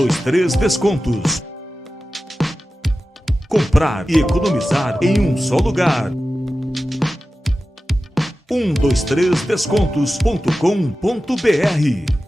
123 Descontos. Comprar e economizar em um só lugar. 123descontos.com.br.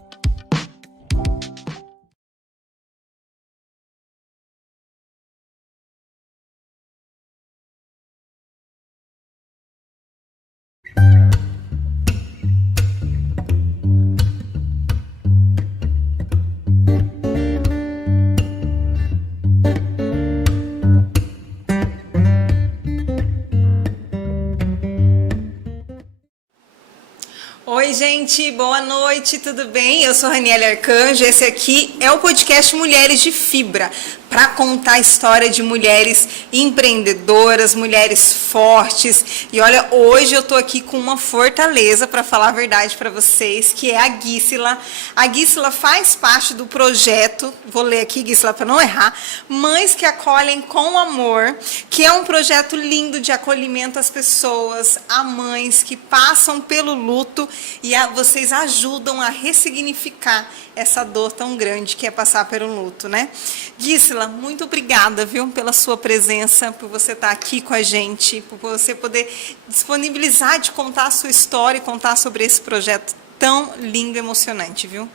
Oi, gente, boa noite, tudo bem? Eu sou Raniele Arcanjo, esse aqui é o podcast Mulheres de Fibra, para contar a história de mulheres empreendedoras, mulheres fortes. E olha, hoje eu tô aqui com uma fortaleza, para falar a verdade para vocês, que é a Guísila. A Guísila faz parte do projeto, vou ler aqui, Guísila, para não errar, Mães que Acolhem com Amor, que é um projeto lindo de acolhimento às pessoas, a mães que passam pelo luto, e vocês ajudam a ressignificar essa dor tão grande que é passar por um luto, né? Guísila, muito obrigada, viu, pela sua presença, por você estar aqui com a gente, por você poder disponibilizar de contar a sua história e contar sobre esse projeto tão lindo e emocionante, viu?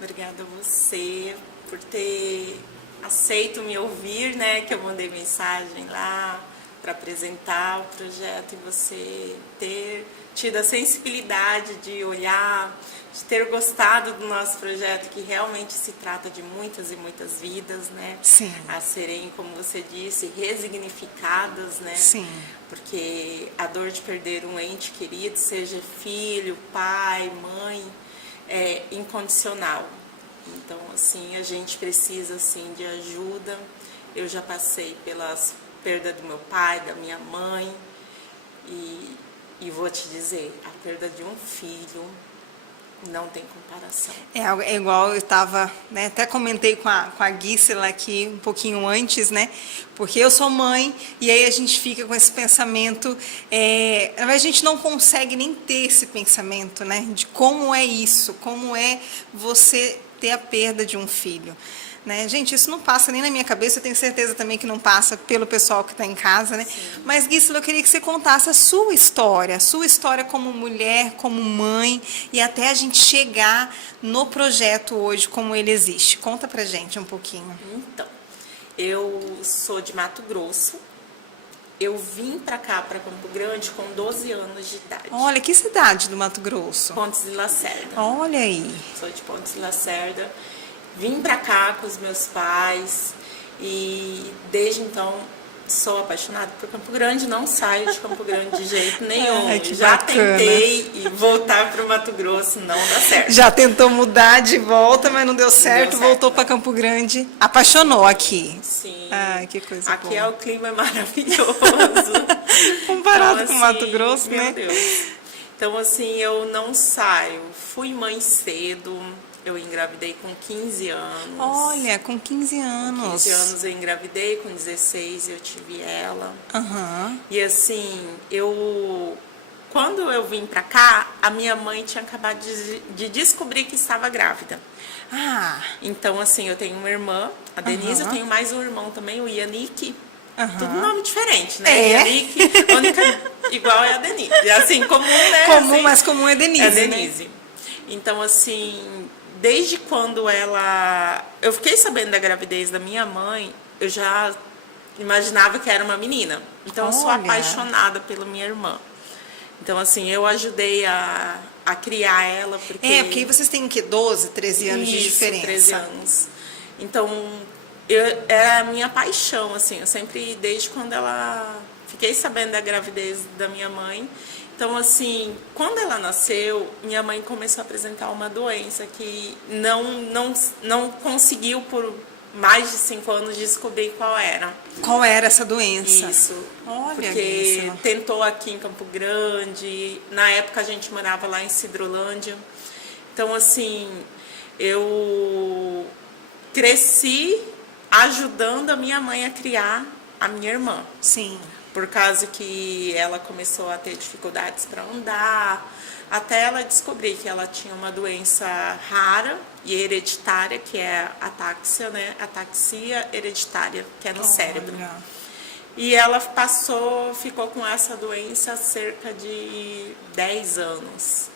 Obrigada a você por ter aceito me ouvir, né? Que eu mandei mensagem lá para apresentar o projeto e você ter tido a sensibilidade de olhar, de ter gostado do nosso projeto, que realmente se trata de muitas e muitas vidas, né? Sim. A serem, como você disse, resignificadas, né? Sim. Porque a dor de perder um ente querido, seja filho, pai, mãe, é incondicional. Então, assim, a gente precisa, assim, de ajuda. Eu já passei pelas perdas do meu pai, da minha mãe, e vou te dizer, a perda de um filho não tem comparação. É igual eu estava, né, até comentei com a Guísila aqui um pouquinho antes, né, porque eu sou mãe e aí a gente fica com esse pensamento, a gente não consegue nem ter esse pensamento, né, de como é isso, como é você ter a perda de um filho. Né? Gente, isso não passa nem na minha cabeça, eu tenho certeza também que não passa pelo pessoal que está em casa, né? Sim. Mas, Guísila, eu queria que você contasse a sua história como mulher, como mãe, e até a gente chegar no projeto hoje, como ele existe. Conta pra gente um pouquinho. Então, eu sou de Mato Grosso, eu vim pra cá, pra Campo Grande, com 12 anos de idade. Olha, que cidade do Mato Grosso? Pontes de Lacerda. Olha aí. Sou de Pontes de Lacerda. Vim pra cá com os meus pais e desde então sou apaixonada por Campo Grande, não saio de Campo Grande de jeito nenhum. Já bacana. tentei e voltar para o Mato Grosso, não dá certo. Já tentou mudar de volta, mas não deu certo, certo, voltou para Campo Grande, apaixonou aqui. Sim. Ai, que coisa aqui boa. é o clima maravilhoso. Comparado então, com Mato assim, Grosso, meu né? Deus. Então, assim, eu não saio. Fui mãe cedo. Eu engravidei com 15 anos. Olha, com 15 anos. Com 15 anos eu engravidei, com 16 eu tive ela. Uhum. E assim, quando eu vim pra cá, a minha mãe tinha acabado de descobrir que estava grávida. Ah. Então, assim, eu tenho uma irmã, a Denise, eu tenho mais um irmão também, o Yannick. Tudo nome diferente, né? É. Yannick, a única igual é a Denise. Assim, comum, né? Comum, assim, mas comum é Denise. É Denise. Né? Então, assim, desde quando eu fiquei sabendo da gravidez da minha mãe, eu já imaginava que era uma menina. Então, eu sou apaixonada pela minha irmã. Então, assim, eu ajudei a criar ela. Porque aí vocês têm o quê? 12, 13 anos de diferença? 13 anos. Então, era a minha paixão, assim. Eu sempre, desde quando fiquei sabendo da gravidez da minha mãe. Então, assim, quando ela nasceu, minha mãe começou a apresentar uma doença que não conseguiu, por mais de 5 anos, descobrir qual era. Qual era essa doença? Isso. Olha, porque Guísila. tentou aqui em Campo Grande, na época a gente morava lá em Cidrolândia. Então, assim, eu cresci ajudando a minha mãe a criar a minha irmã. Sim. por causa que ela começou a ter dificuldades para andar, até ela descobrir que ela tinha uma doença rara e hereditária, que é a atáxia, né? Ataxia hereditária, que é no cérebro. E ela ficou com essa doença há cerca de 10 anos.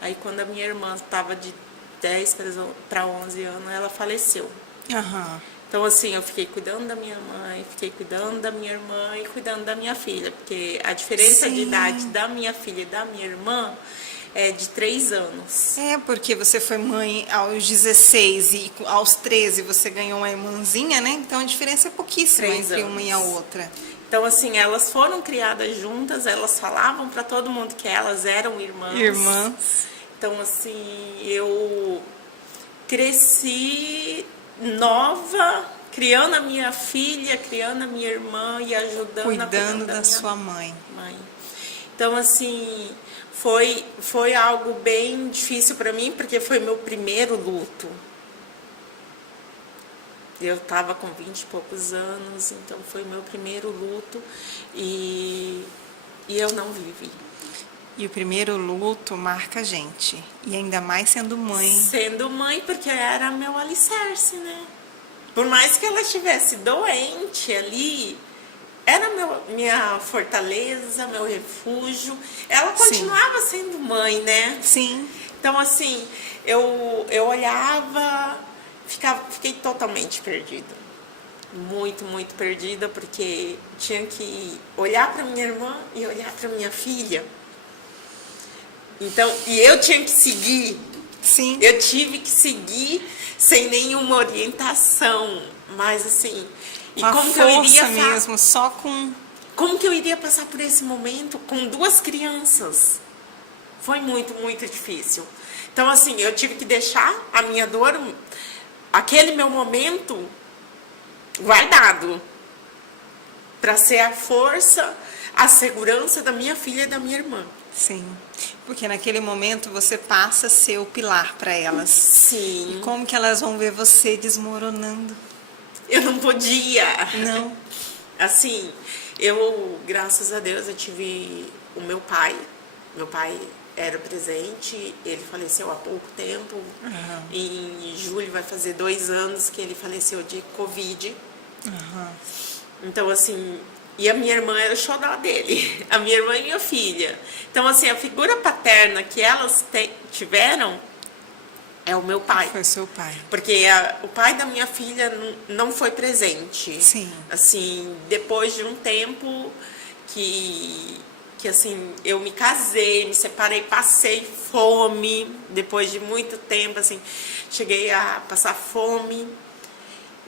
Aí quando a minha irmã estava de 10 para 11 anos, ela faleceu. Aham. Então, assim, eu fiquei cuidando da minha mãe, fiquei cuidando da minha irmã e cuidando da minha filha. Porque a diferença de idade da minha filha e da minha irmã é de 3 anos. É, porque você foi mãe aos 16 e aos 13 você ganhou uma irmãzinha, né? Então a diferença é pouquíssima 3 entre uma e a anos. outra. Então, assim, elas foram criadas juntas, elas falavam para todo mundo que elas eram irmãs. Irmãs. Então, assim, eu cresci nova, criando a minha filha, criando a minha irmã e ajudando Cuidando da minha sua mãe. Então, assim, foi algo bem difícil para mim, porque foi meu primeiro luto. Eu estava com 20 e poucos anos, então foi meu primeiro luto e eu não vivi. E o primeiro luto marca a gente. E ainda mais sendo mãe. Sendo mãe, porque era meu alicerce, né? Por mais que ela estivesse doente ali, era minha fortaleza, meu refúgio. Ela continuava sendo mãe, né? Sim. Então, assim, eu olhava, fiquei totalmente perdida. Muito, muito perdida, porque tinha que olhar para minha irmã e olhar para minha filha. Então, e eu tinha que seguir. Sim. Eu tive que seguir sem nenhuma orientação, mas assim, e uma como força que eu iria mesmo, só com... Como que eu iria passar por esse momento com 2 crianças? Foi muito, muito difícil. Então, assim, eu tive que deixar a minha dor, aquele meu momento, guardado, para ser a força, a segurança da minha filha e da minha irmã. Sim, porque naquele momento você passa a ser o pilar para elas. Sim. E como que elas vão ver você desmoronando? Eu não podia. Não. Assim, graças a Deus, eu tive o meu pai. Meu pai era presente, ele faleceu há pouco tempo. Em julho vai fazer 2 anos que ele faleceu de Covid. Então, assim, e a minha irmã era o xodó dele. A minha irmã e minha filha. Então, assim, a figura paterna que elas tiveram é o meu pai. Foi seu pai. Porque o pai da minha filha não foi presente. Sim. Assim, depois de um tempo que assim, eu me casei, me separei, passei fome. Depois de muito tempo, assim, cheguei a passar fome.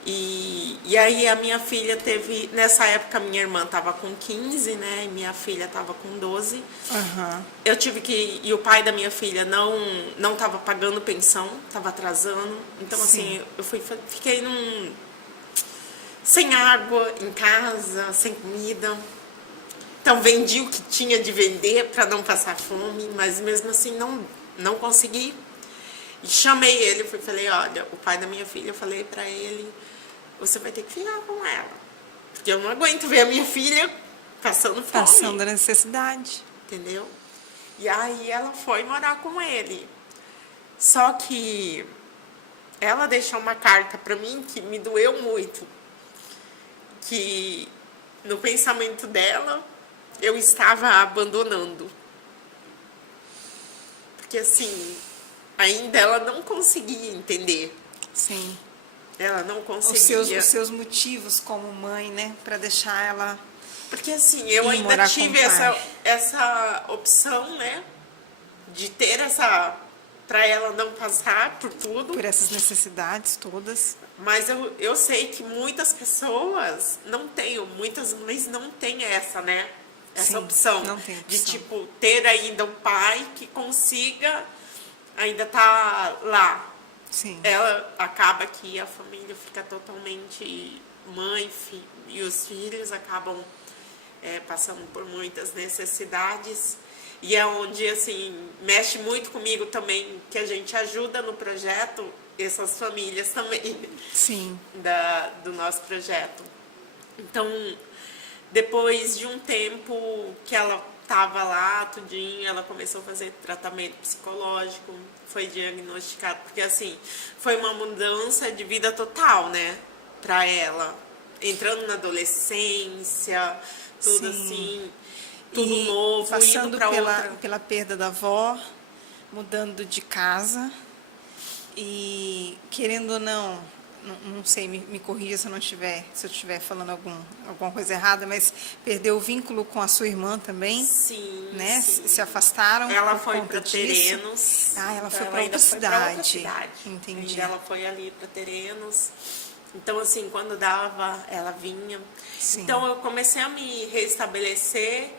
E aí a minha filha teve... Nessa época, minha irmã estava com 15, né? E minha filha estava com 12. Eu tive que... E o pai da minha filha não estava pagando pensão, estava atrasando. Então, assim, eu fiquei sem água em casa, sem comida. Então, vendi o que tinha de vender para não passar fome. Mas, mesmo assim, não consegui. E chamei ele, falei, olha, o pai da minha filha, eu falei para ele... Você vai ter que ficar com ela. Porque eu não aguento ver a minha filha passando fome. Passando a necessidade. Entendeu? E aí ela foi morar com ele. Só que ela deixou uma carta pra mim que me doeu muito. Que no pensamento dela, eu estava a abandonando. Porque assim, ainda ela não conseguia entender. Sim. Ela não conseguia. Os seus motivos como mãe, né? Pra deixar ela... Porque assim, eu ainda tive essa opção, né? De ter essa... Pra ela não passar por tudo. Por essas necessidades todas. Mas eu sei que muitas pessoas não têm, muitas mães não têm essa, né? Essa opção. Não tem opção. De, tipo, ter ainda um pai que consiga ainda tá lá. Sim. Ela acaba que a família fica totalmente mãe, filho, e os filhos acabam passando por muitas necessidades. E é onde, assim, mexe muito comigo também, que a gente ajuda no projeto essas famílias também. Sim. Do nosso projeto. Então, Depois de um tempo que ela tava lá, tudinho, ela começou a fazer tratamento psicológico, foi diagnosticado, porque assim, foi uma mudança de vida total, né, pra ela. Entrando na adolescência, tudo Sim. assim, tudo E novo, passando indo pra outra. pela perda da avó, mudando de casa e querendo ou não, não sei, me corrija se eu estiver falando alguma coisa errada, mas perdeu o vínculo com a sua irmã também, Sim, né? sim. Se afastaram Ela por foi conta para disso. Terenos. Ah, ela foi então para ainda outra foi pra outra cidade. cidade. Entendi. Ainda ela foi ali para Terenos. Então, assim, quando dava, ela vinha. Sim. Então, eu comecei a me restabelecer.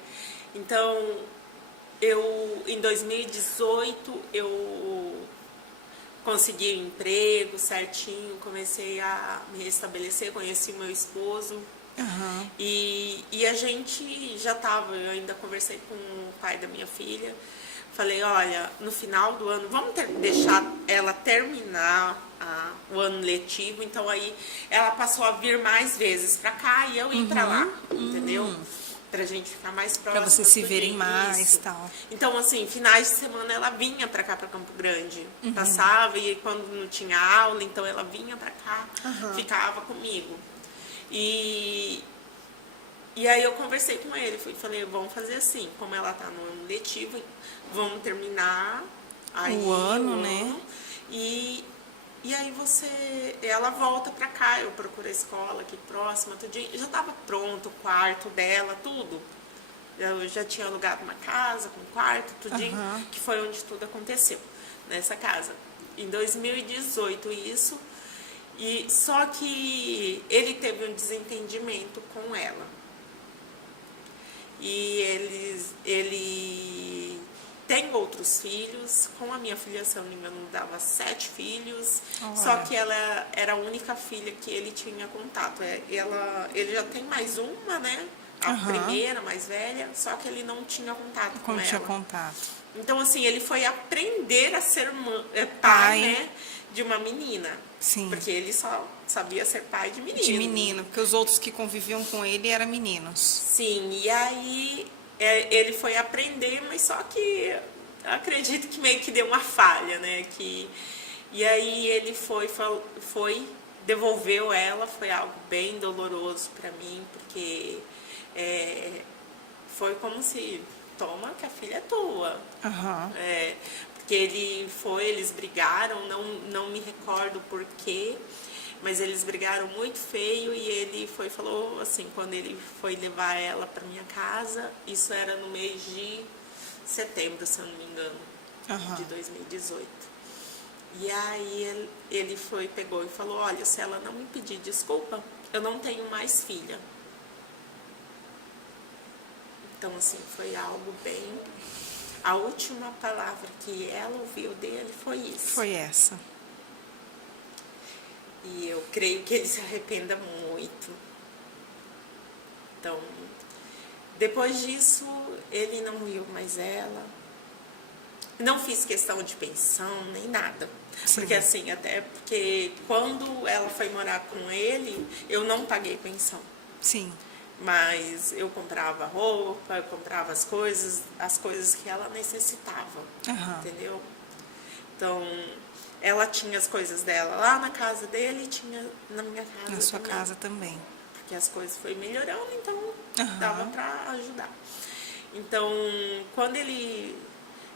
Então, em 2018, eu consegui um emprego certinho, comecei a me restabelecer, conheci meu esposo. Aham. E a gente já estava, eu ainda conversei com o pai da minha filha, falei, olha, no final do ano, vamos deixar ela terminar o ano letivo, então aí ela passou a vir mais vezes pra cá e eu ir pra lá, entendeu? Pra gente ficar mais próximo. Pra vocês se verem mais e tal. Então, assim, finais de semana ela vinha pra cá, pra Campo Grande. Passava e quando não tinha aula, então ela vinha pra cá, ficava comigo. E aí eu conversei com ele, falei, vamos fazer assim, como ela tá no ano letivo, vamos terminar aí o ano, né? E aí ela volta pra cá, eu procuro a escola aqui próxima, tudinho. Já tava pronto o quarto dela, tudo. Eu já tinha alugado uma casa com quarto, tudinho, que foi onde tudo aconteceu, nessa casa. Em 2018 isso, e só que ele teve um desentendimento com ela. E ele tem outros filhos. Com a minha filha, se eu não me engano, dava 7 filhos. Olha. Só que ela era a única filha que ele tinha contato. Ele já tem mais uma, né? A primeira, mais velha. Só que ele não tinha contato com Não ela. tinha contato. Então, assim, ele foi aprender a ser pai, né? De uma menina. Sim. Porque ele só sabia ser pai de menino. De menino, porque os outros que conviviam com ele eram meninos. Sim, e aí ele foi aprender, mas só que acredito que meio que deu uma falha, né? E aí ele devolveu ela, foi algo bem doloroso para mim, porque foi como se, toma que a filha é tua. Porque eles brigaram, não me recordo por quê, mas eles brigaram muito feio e ele falou assim, quando ele foi levar ela para minha casa, isso era no mês de setembro, se eu não me engano, de 2018. E aí ele pegou e falou, olha, se ela não me pedir desculpa, eu não tenho mais filha. Então, assim, foi algo bem... A última palavra que ela ouviu dele foi isso. Foi essa. E eu creio que ele se arrependa muito. Então, depois disso, ele não viu mais ela. Não fiz questão de pensão, nem nada. Sim. Porque assim, até porque quando ela foi morar com ele, eu não paguei pensão. Sim. Mas eu comprava roupa, eu comprava as coisas que ela necessitava, entendeu? Então, ela tinha as coisas dela lá na casa dele e tinha na minha casa Na sua também. casa também. Porque as coisas foram melhorando, então dava para ajudar. Então, quando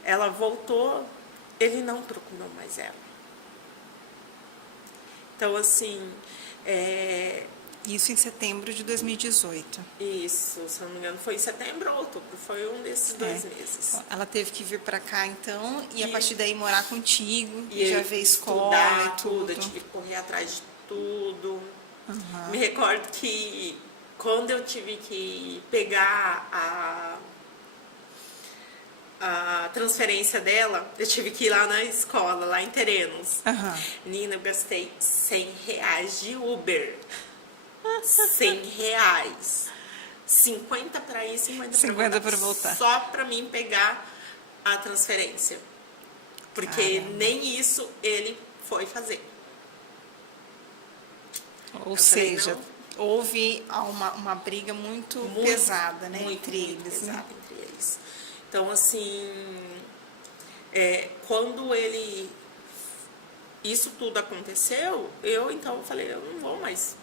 ela voltou, ele não procurou mais ela. Então, assim... Isso em setembro de 2018. Isso, se eu não me engano, foi em setembro ou outubro, foi um desses 2 meses. Ela teve que vir pra cá, então, e a partir daí morar contigo, E já ver escola e tudo. Eu tive que correr atrás de tudo. Me recordo que quando eu tive que pegar a transferência dela, eu tive que ir lá na escola, lá em Terenos. Nina, eu gastei R$100 de Uber. R$100. 50 para ir, 50 para voltar. Só para mim pegar a transferência. Porque nem isso ele foi fazer. Ou seja, Houve uma briga muito pesada, né, entre eles. Pesada Né? entre eles. Então, assim, quando isso tudo aconteceu, eu falei, eu não vou mais.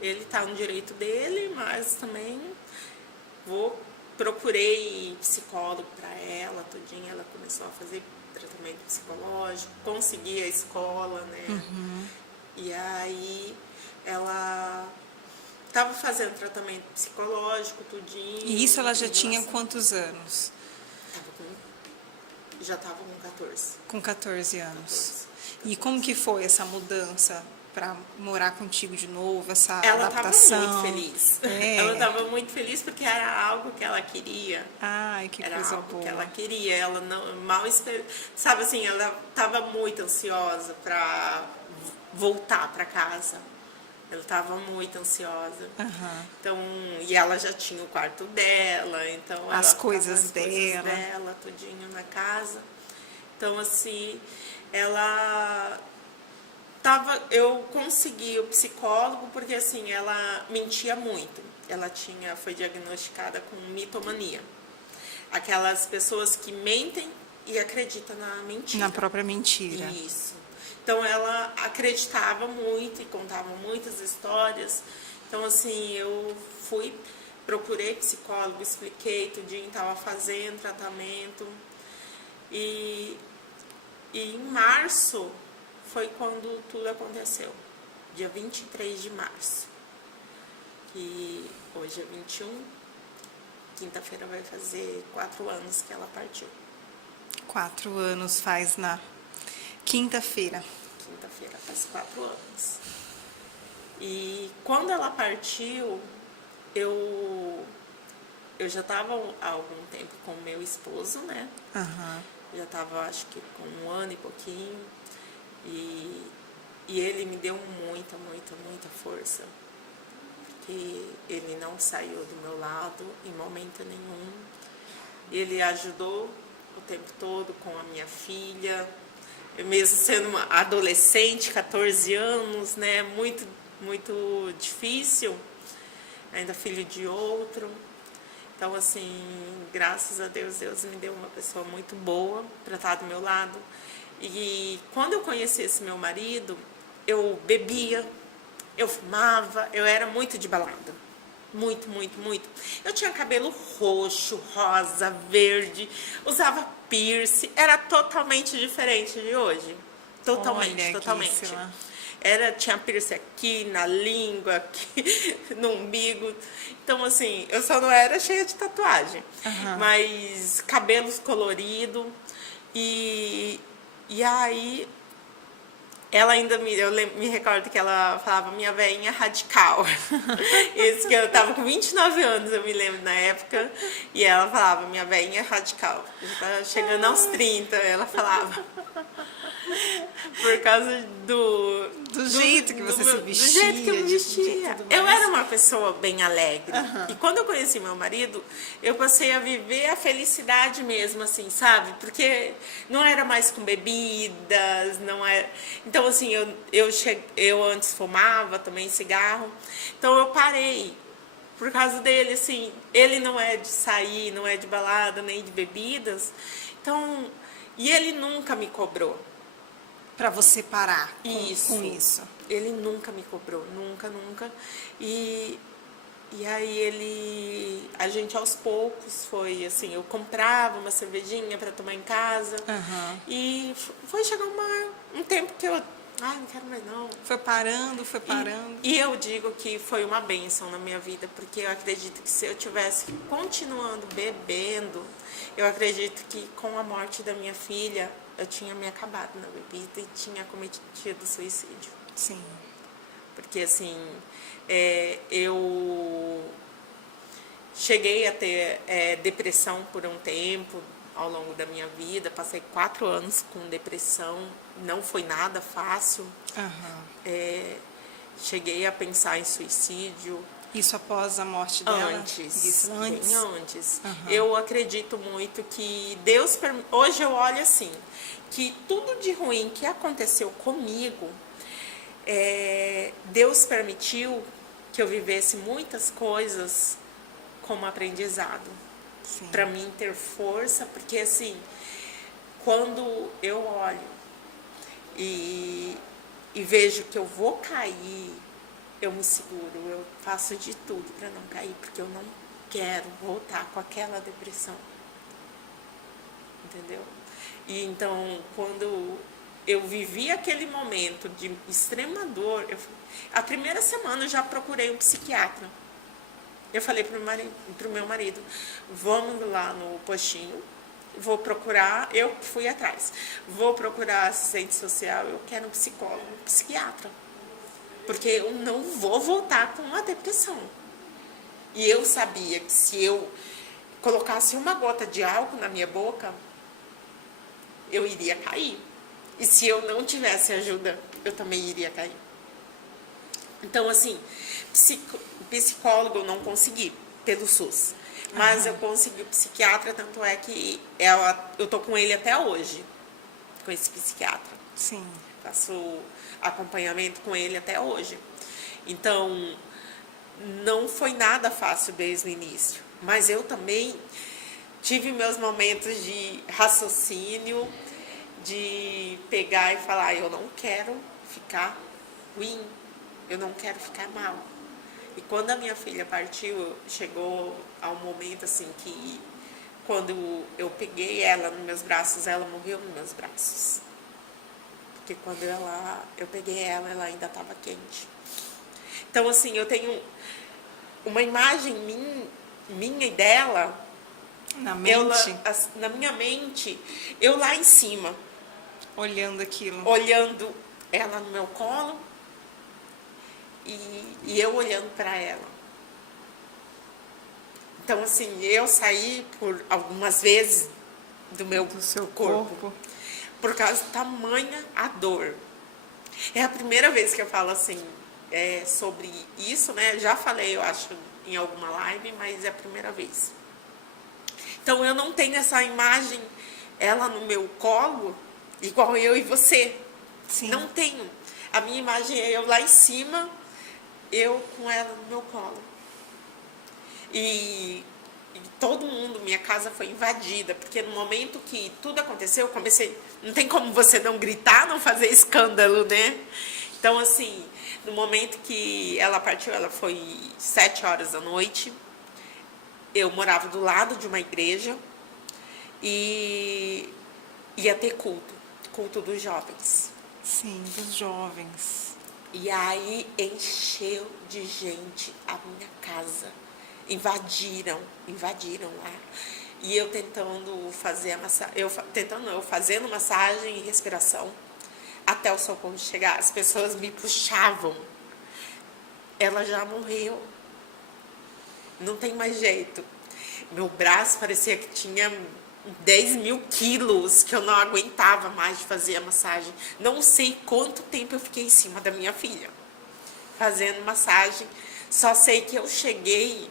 Ele tá no direito dele, mas também procurei psicólogo para ela, todinha, ela começou a fazer tratamento psicológico, consegui a escola, né? Uhum. E aí ela estava fazendo tratamento psicológico, tudinho. E isso ela já tinha quantos anos? Já estava com 14. Com 14 anos. 14. E como que foi essa mudança para morar contigo de novo, essa Ela adaptação? estava muito feliz. É. Ela estava muito feliz porque era algo que ela queria. Ai, que Era coisa algo boa. que ela queria. Ela não mal esperava. Sabe assim, ela estava muito ansiosa para voltar para casa. Ela estava muito ansiosa. Uhum. Então, e ela já tinha o quarto dela, então As ela coisas as dela. coisas dela, tudinho na casa. Então, assim, ela eu consegui o psicólogo porque assim, ela mentia muito. Ela foi diagnosticada com mitomania. Aquelas pessoas que mentem e acreditam na mentira. Na própria mentira. Isso. Então ela acreditava muito e contava muitas histórias. Então assim, eu procurei psicólogo, expliquei tudinho, estava fazendo tratamento. E em março foi quando tudo aconteceu. Dia 23 de março. Que hoje é 21. Quinta-feira vai fazer 4 anos que ela partiu. 4 anos faz na quinta-feira. Quinta-feira faz 4 anos. E quando ela partiu, eu já estava há algum tempo com o meu esposo, né? Uhum. Já estava, acho que, com 1 ano e pouquinho. E ele me deu muita, muita, muita força. Porque ele não saiu do meu lado em momento nenhum. Ele ajudou o tempo todo com a minha filha. Eu mesmo sendo uma adolescente, 14 anos, né? Muito, muito difícil. Ainda filho de outro. Então, assim, graças a Deus, Deus me deu uma pessoa muito boa para estar do meu lado. E quando eu conheci esse meu marido, eu bebia, eu fumava, eu era muito de balada. Muito, muito, muito. Eu tinha cabelo roxo, rosa, verde, usava piercing, era totalmente diferente de hoje. Totalmente, Olha, totalmente. Guíssima. Tinha piercing aqui, na língua, aqui, no umbigo. Então, assim, eu só não era cheia de tatuagem. Uhum. Mas cabelos coloridos. E aí, ela ainda eu me recordo que ela falava minha velhinha radical. Isso que eu tava com 29 anos, eu me lembro na época. E ela falava minha velhinha radical. Já tava chegando aos 30, ela falava. Por causa do jeito que você se vestia. Do jeito que eu me vestia. tudo Eu mais. era uma pessoa bem alegre. Uhum. E quando eu conheci meu marido, eu passei a viver a felicidade mesmo, assim, sabe? Porque não era mais com bebidas, não era... Então, assim, eu antes fumava também cigarro. Então, eu parei. Por causa dele, assim, ele não é de sair, não é de balada, nem de bebidas. Então, e ele nunca me cobrou. Para você parar com isso. Ele nunca me cobrou, nunca, nunca. E aí a gente aos poucos foi assim, eu comprava uma cervejinha para tomar em casa. Uhum. E foi chegar um tempo que eu, não quero mais não. Foi parando. E eu digo que foi uma bênção na minha vida, porque eu acredito que se eu tivesse continuando bebendo, eu acredito que com a morte da minha filha, eu tinha me acabado na bebida e tinha cometido suicídio. Sim. Porque, assim, eu cheguei a ter depressão por um tempo ao longo da minha vida. Passei 4 anos com depressão. Não foi nada fácil. Uhum. Cheguei a pensar em suicídio. Isso após a morte dela? Antes. Isso, antes. Bem antes. Uhum. Eu acredito muito que Deus... Hoje eu olho assim, que tudo de ruim que aconteceu comigo, Deus permitiu que eu vivesse muitas coisas como aprendizado. Para mim ter força, porque assim, quando eu olho e vejo que eu vou cair, eu me seguro, eu faço de tudo para não cair, porque eu não quero voltar com aquela depressão. Entendeu? E então, quando eu vivi aquele momento de extrema dor, a primeira semana eu já procurei um psiquiatra. Eu falei pro meu marido, vamos lá no postinho, vou procurar, eu fui atrás, vou procurar assistente social, eu quero um psicólogo, um psiquiatra. Porque eu não vou voltar com uma depressão. E eu sabia que se eu colocasse uma gota de álcool na minha boca, eu iria cair. E se eu não tivesse ajuda, eu também iria cair. Então, assim, psicólogo eu não consegui pelo SUS. Mas eu consegui o psiquiatra, tanto é que eu tô com ele até hoje, com esse psiquiatra. Sim. Faço acompanhamento com ele até hoje. Então, não foi nada fácil desde o início. Mas eu também tive meus momentos de raciocínio, de pegar e falar, eu não quero ficar ruim, eu não quero ficar mal. E quando a minha filha partiu, chegou a um momento assim que, quando eu peguei ela nos meus braços, ela morreu nos meus braços. Porque quando eu peguei ela ainda estava quente. Então, assim, eu tenho uma imagem minha e dela, na mente, na minha mente, eu lá em cima, olhando aquilo, olhando ela no meu colo e eu olhando para ela. Então, assim, eu saí por algumas vezes do seu corpo por causa da tamanha a dor. É a primeira vez que eu falo assim sobre isso, né? Já falei, eu acho, em alguma live, mas é a primeira vez. Então, eu não tenho essa imagem, ela no meu colo, igual eu e você. Sim. Não tenho. A minha imagem é eu lá em cima, eu com ela no meu colo. E todo mundo, minha casa foi invadida, porque no momento que tudo aconteceu, eu comecei, não tem como você não gritar, não fazer escândalo, né? Então, assim, no momento que ela partiu, ela foi 7h da noite, eu morava do lado de uma igreja e ia ter culto dos jovens. Sim, dos jovens. E aí encheu de gente a minha casa. Invadiram lá. E eu tentando fazer fazendo massagem e respiração até o socorro chegar. As pessoas me puxavam. Ela já morreu. Não tem mais jeito. Meu braço parecia que tinha 10.000 quilos, que eu não aguentava mais de fazer a massagem. Não sei quanto tempo eu fiquei em cima da minha filha, fazendo massagem. Só sei que eu cheguei...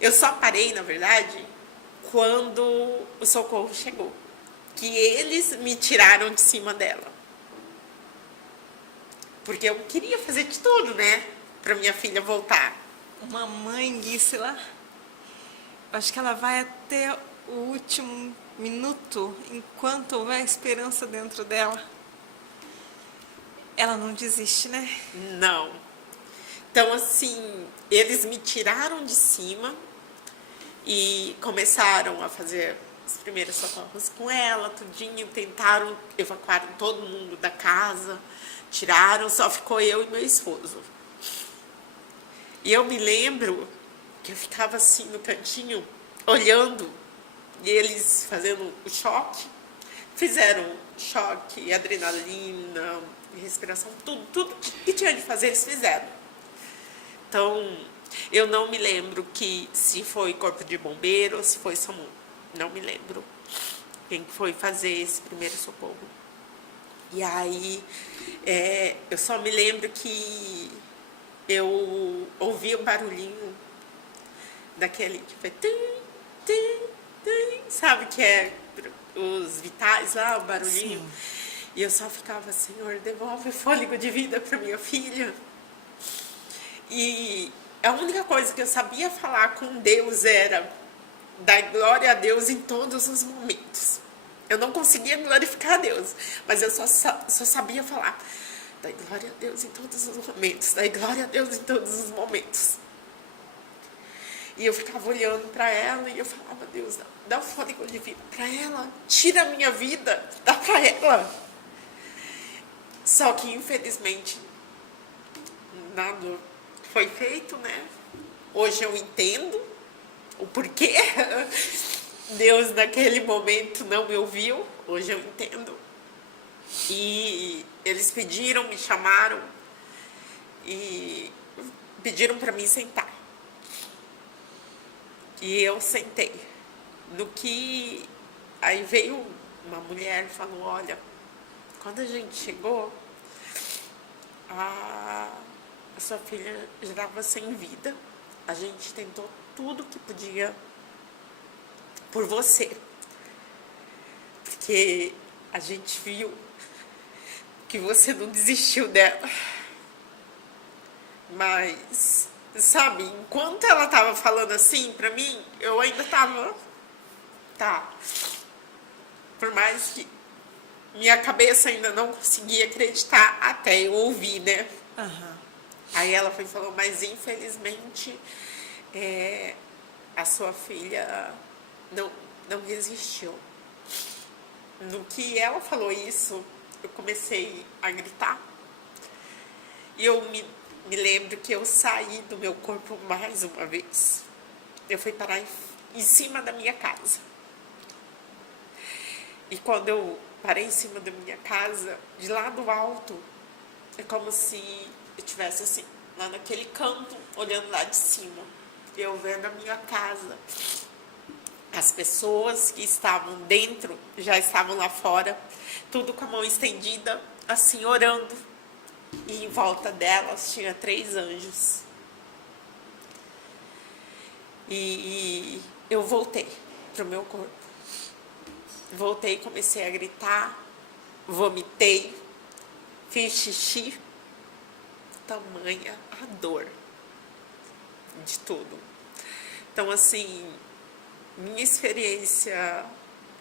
Eu só parei, na verdade, quando o socorro chegou. Que eles me tiraram de cima dela. Porque eu queria fazer de tudo, né? Pra minha filha voltar. Uma mãe, Gisela, acho que ela vai até o último minuto, enquanto houver esperança dentro dela. Ela não desiste, né? Não. Então, assim, eles me tiraram de cima e começaram a fazer os primeiros socorros com ela, tudinho, tentaram evacuar todo mundo da casa, tiraram, só ficou eu e meu esposo. E eu me lembro que eu ficava assim no cantinho, olhando, e eles fazendo o choque, fizeram choque, adrenalina, respiração, tudo que tinha de fazer eles fizeram. Então, eu não me lembro se foi corpo de bombeiro ou se foi SAMU. Não me lembro quem foi fazer esse primeiro socorro. E aí, eu só me lembro que eu ouvi o barulhinho daquele que foi... Sabe que é os vitais lá, o barulhinho? Sim. E eu só ficava, Senhor, devolve o fôlego de vida para minha filha. E a única coisa que eu sabia falar com Deus era dar glória a Deus em todos os momentos. Eu não conseguia glorificar a Deus, mas eu só sabia falar: dai glória a Deus em todos os momentos, dai glória a Deus em todos os momentos. E eu ficava olhando para ela e eu falava: Deus, dá um fôlego de vida para ela, tira a minha vida, dá para ela. Só que, infelizmente, nada foi feito, né? Hoje eu entendo o porquê Deus naquele momento não me ouviu. Hoje eu entendo. E eles pediram, me chamaram e pediram para mim sentar. E eu sentei. No que aí veio uma mulher e falou: olha, quando a gente chegou, a sua filha já estava sem vida. A gente tentou tudo que podia por você, porque a gente viu que você não desistiu dela. Mas, sabe, enquanto ela tava falando assim pra mim, eu ainda tava, tá, por mais que minha cabeça ainda não conseguia acreditar até eu ouvir, né? Aí ela foi e falou: mas infelizmente a sua filha não resistiu. No que ela falou isso, eu comecei a gritar. E eu me lembro que eu saí do meu corpo mais uma vez. Eu fui parar em cima da minha casa. E quando eu parei em cima da minha casa, de lá do alto, é como se eu estivesse assim, lá naquele canto, olhando lá de cima. Eu vendo a minha casa. As pessoas que estavam dentro já estavam lá fora, tudo com a mão estendida, assim, orando. E em volta delas tinha 3 anjos. E eu voltei pro meu corpo. Voltei, comecei a gritar, vomitei, fiz xixi. Tamanha a dor de tudo. Então, assim, minha experiência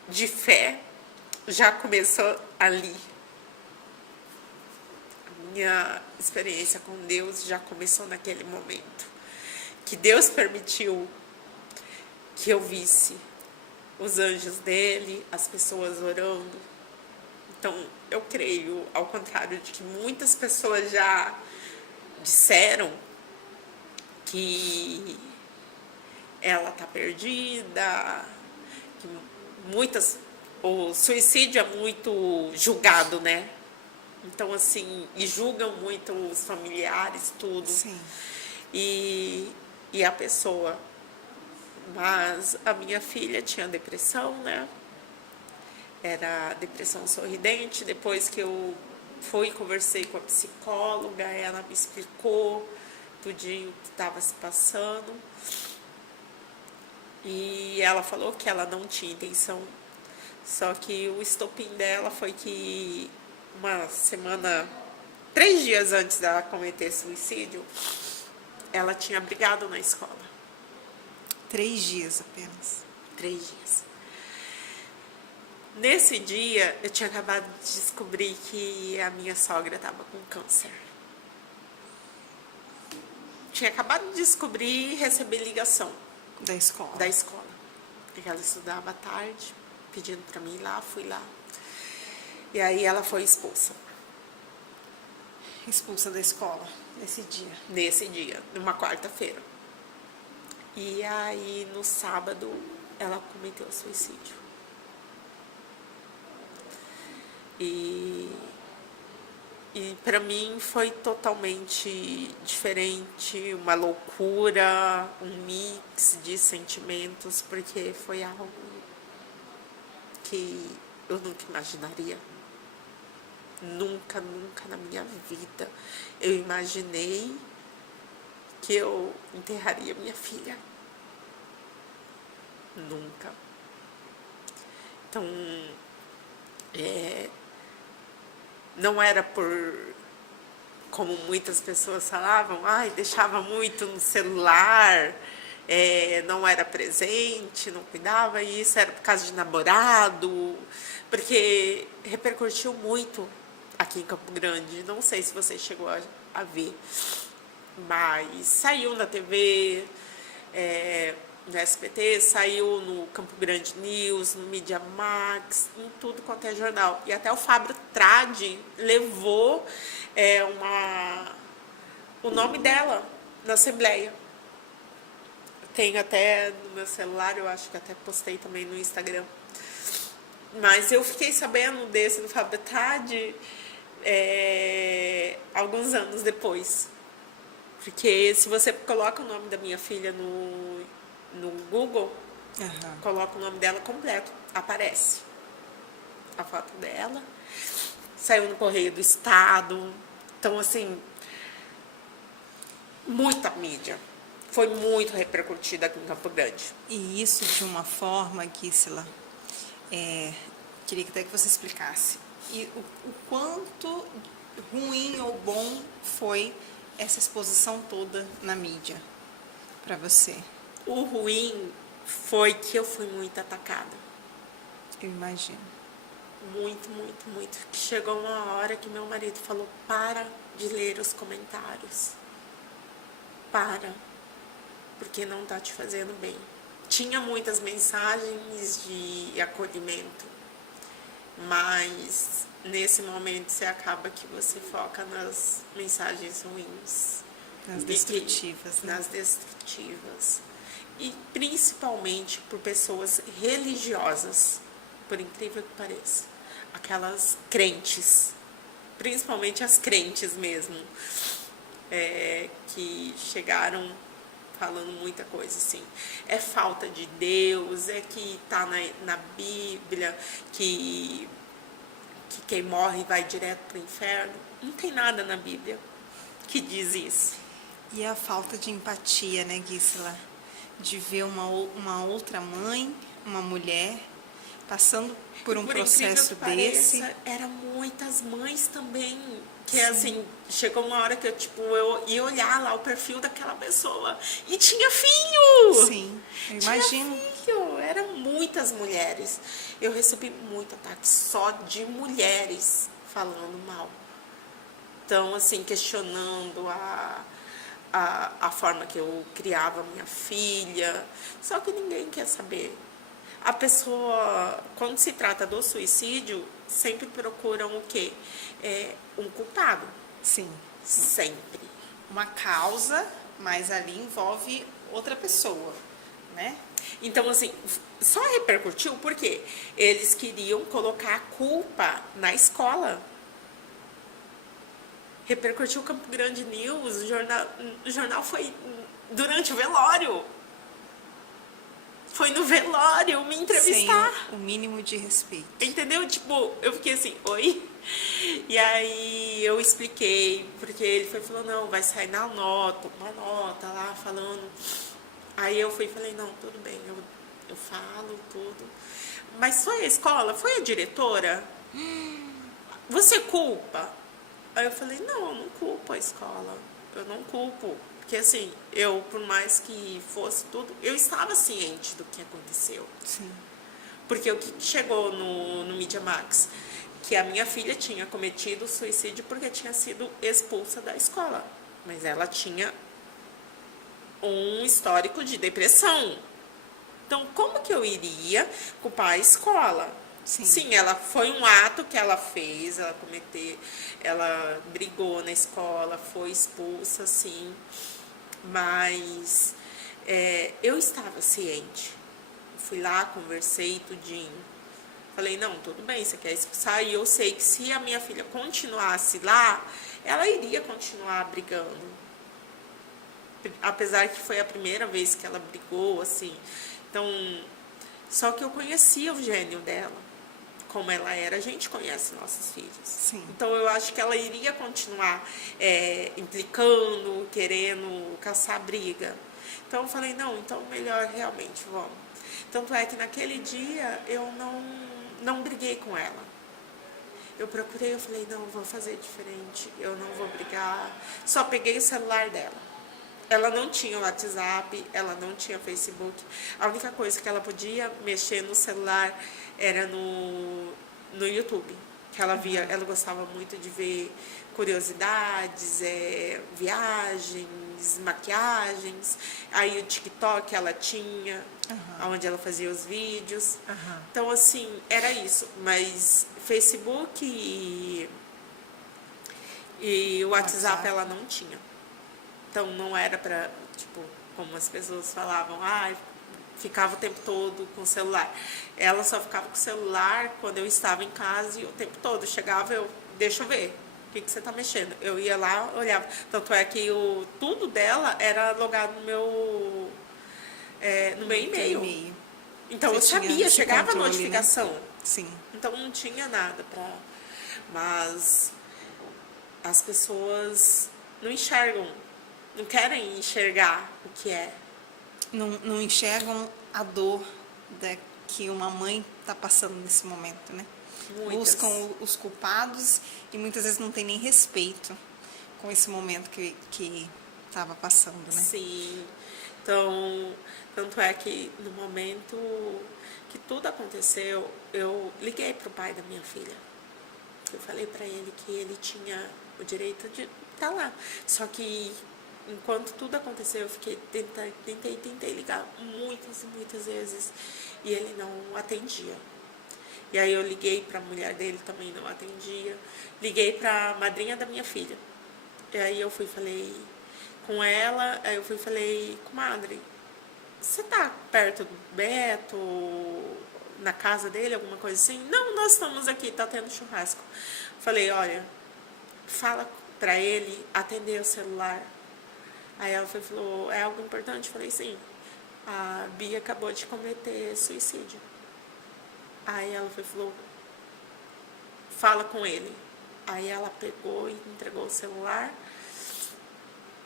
de fé já começou ali. A minha experiência com Deus já começou naquele momento. Que Deus permitiu que eu visse os anjos dele, as pessoas orando. Então, eu creio, ao contrário de que muitas pessoas já disseram que ela tá perdida, que o suicídio é muito julgado, né? Então, assim, e julgam muito os familiares, tudo. Sim. E a pessoa. Mas a minha filha tinha depressão, né? Era depressão sorridente. Depois que eu fui e conversei com a psicóloga, ela me explicou tudinho que estava se passando. E ela falou que ela não tinha intenção. Só que o estopim dela foi que 3 dias antes dela cometer suicídio, ela tinha brigado na escola. 3 dias apenas. 3 dias. Nesse dia, eu tinha acabado de descobrir que a minha sogra estava com câncer. Tinha acabado de descobrir e receber ligação Da escola. da escola. Porque ela estudava à tarde, pedindo para mim ir lá, fui lá. E aí ela foi expulsa. Expulsa da escola Nesse dia, numa quarta-feira. E aí, no sábado, ela cometeu suicídio. E para mim foi totalmente diferente, uma loucura, um mix de sentimentos, porque foi algo que eu nunca imaginaria. Nunca, nunca na minha vida eu imaginei que eu enterraria minha filha. Nunca. Então, não era por como muitas pessoas falavam, ai, deixava muito no celular, não era presente, não cuidava, e isso era por causa de namorado, porque repercutiu muito aqui em Campo Grande. Não sei se você chegou a ver, mas saiu na TV, no SBT, saiu no Campo Grande News, no Mídia Max, em tudo quanto é jornal. E até o Fábio Tradi levou o nome dela na Assembleia. Tenho até no meu celular, eu acho que até postei também no Instagram. Mas eu fiquei sabendo desse do Fábio Tradi alguns anos depois. Porque se você coloca o nome da minha filha no Google, coloca o nome dela completo, aparece a foto dela, saiu no Correio do Estado. Então, assim, muita mídia. Foi muito repercutida aqui em Campo Grande. E isso de uma forma, Gisela, queria até que você explicasse. E o quanto ruim ou bom foi essa exposição toda na mídia para você? O ruim foi que eu fui muito atacada. Eu imagino. Muito, muito, muito. Chegou uma hora que meu marido falou, para de ler os comentários. Para. Porque não está te fazendo bem. Tinha muitas mensagens de acolhimento, mas nesse momento você acaba que você foca nas mensagens ruins. Nas destrutivas, né? Nas destrutivas. E principalmente por pessoas religiosas, por incrível que pareça. Aquelas crentes, principalmente as crentes mesmo, que chegaram falando muita coisa assim. É falta de Deus, que tá na Bíblia, que quem morre vai direto para o inferno. Não tem nada na Bíblia que diz isso. E a falta de empatia, né, Gisela? De ver uma outra mãe, uma mulher, passando por um processo desse. Eram muitas mães também, que assim, chegou uma hora que eu ia olhar lá o perfil daquela pessoa e tinha filho! Sim, eu imagino. Tinha filho, eram muitas mulheres. Eu recebi muito ataque só de mulheres falando mal. Então, assim, questionando a forma que eu criava minha filha. Só que ninguém quer saber. A pessoa, quando se trata do suicídio, sempre procuram o quê? Um culpado. Sim. Sempre. Uma causa, mas ali envolve outra pessoa, né? Então, assim, só repercutiu porque eles queriam colocar a culpa na escola. Repercutiu o Campo Grande News, o jornal foi durante o velório. Foi no velório me entrevistar. Sem o mínimo de respeito. Entendeu? Tipo, eu fiquei assim, oi? E aí eu expliquei, porque ele foi falando, não, vai sair uma nota lá falando. Aí eu fui e falei, não, tudo bem, eu falo tudo. Mas foi a escola? Foi a diretora? Você culpa? Aí eu falei, não, eu não culpo a escola. Eu não culpo. Porque assim, eu, por mais que fosse tudo, eu estava ciente do que aconteceu. Sim. Porque o que chegou no Mídia Max? Que a minha filha tinha cometido suicídio porque tinha sido expulsa da escola. Mas ela tinha um histórico de depressão. Então, como que eu iria culpar a escola? Sim, ela foi um ato que ela fez, ela brigou na escola, foi expulsa, sim. Mas eu estava ciente. Fui lá, conversei tudinho. Falei, não, tudo bem, você quer expulsar? E eu sei que se a minha filha continuasse lá, ela iria continuar brigando. Apesar que foi a primeira vez que ela brigou, assim. Então, só que eu conhecia o gênio dela. Como ela era, a gente conhece nossos filhos. Sim. Então, eu acho que ela iria continuar implicando, querendo caçar briga. Então, eu falei, não, então melhor realmente, vamos. Tanto é que naquele dia eu não briguei com ela. Eu procurei, eu falei, não, vou fazer diferente, eu não vou brigar. Só peguei o celular dela. Ela não tinha WhatsApp, ela não tinha Facebook. A única coisa que ela podia mexer no celular era no YouTube. Que ela via, ela gostava muito de ver curiosidades, viagens, maquiagens. Aí o TikTok ela tinha, onde ela fazia os vídeos. Então, assim, era isso. Mas Facebook e WhatsApp ela não tinha. Então, não era pra, tipo, como as pessoas falavam, ficava o tempo todo com o celular. Ela só ficava com o celular quando eu estava em casa e o tempo todo. Chegava, deixa eu ver, o que você tá mexendo? Eu ia lá, olhava. Tanto é que tudo dela era logado no meu e-mail. Então, eu sabia, chegava a notificação. Né? Sim. Então, não tinha nada pra... Mas as pessoas não enxergam, não querem enxergar o que é. Não enxergam a dor que uma mãe está passando nesse momento, né? Muitas. Buscam os culpados e muitas vezes não tem nem respeito com esse momento que estava passando, né? Sim. Então, tanto é que no momento que tudo aconteceu, eu liguei para o pai da minha filha. Eu falei para ele que ele tinha o direito de estar lá. Só que enquanto tudo aconteceu, eu tentei ligar muitas e muitas vezes e ele não atendia. E aí eu liguei para a mulher dele, também não atendia. Liguei para a madrinha da minha filha. E aí eu falei com ela, aí eu falei, comadre, você tá perto do Beto, na casa dele, alguma coisa assim? Não, nós estamos aqui, tá tendo churrasco. Falei, olha, fala para ele atender o celular. Aí ela falou, é algo importante? Falei, sim. A Bia acabou de cometer suicídio. Aí ela falou, fala com ele. Aí ela pegou e entregou o celular.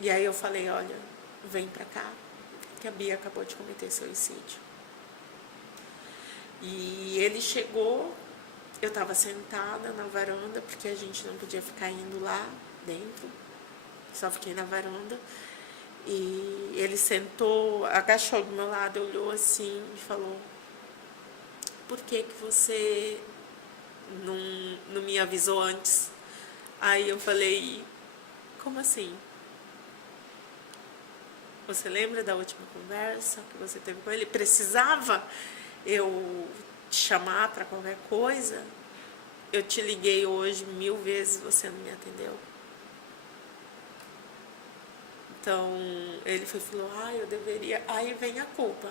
E aí eu falei, olha, vem pra cá, que a Bia acabou de cometer suicídio. E ele chegou, eu estava sentada na varanda, porque a gente não podia ficar indo lá dentro. Só fiquei na varanda. E ele sentou, agachou do meu lado, olhou assim e falou, por que você não me avisou antes? Aí eu falei, como assim? Você lembra da última conversa que você teve com ele? Precisava eu te chamar para qualquer coisa? Eu te liguei hoje 1000 vezes, você não me atendeu. Então, ele falou, eu deveria... Aí vem a culpa.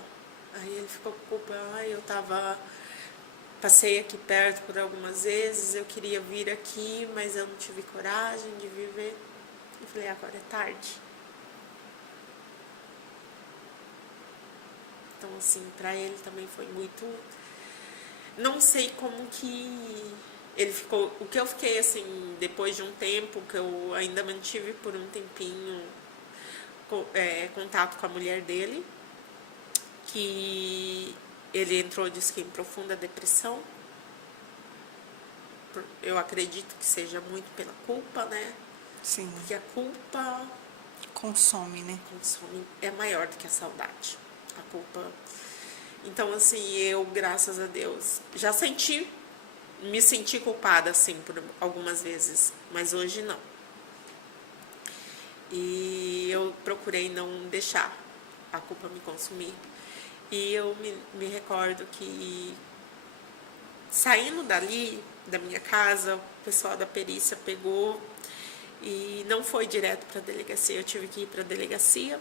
Aí ele ficou com culpa, passei aqui perto por algumas vezes, eu queria vir aqui, mas eu não tive coragem de viver. Eu falei, agora é tarde. Então, assim, para ele também foi muito... Não sei como que ele ficou... O que eu fiquei, assim, depois de um tempo, que eu ainda mantive por um tempinho contato com a mulher dele, que ele entrou, disse que em profunda depressão. Eu acredito que seja muito pela culpa, né? Sim. Porque a culpa... Consome, né? Consome, é maior do que a saudade. A culpa... Então, assim, eu, graças a Deus, já me senti culpada, assim, por algumas vezes, mas hoje não. E eu procurei não deixar a culpa me consumir. E eu me recordo que, saindo dali, da minha casa, o pessoal da perícia pegou e não foi direto para a delegacia. Eu tive que ir para a delegacia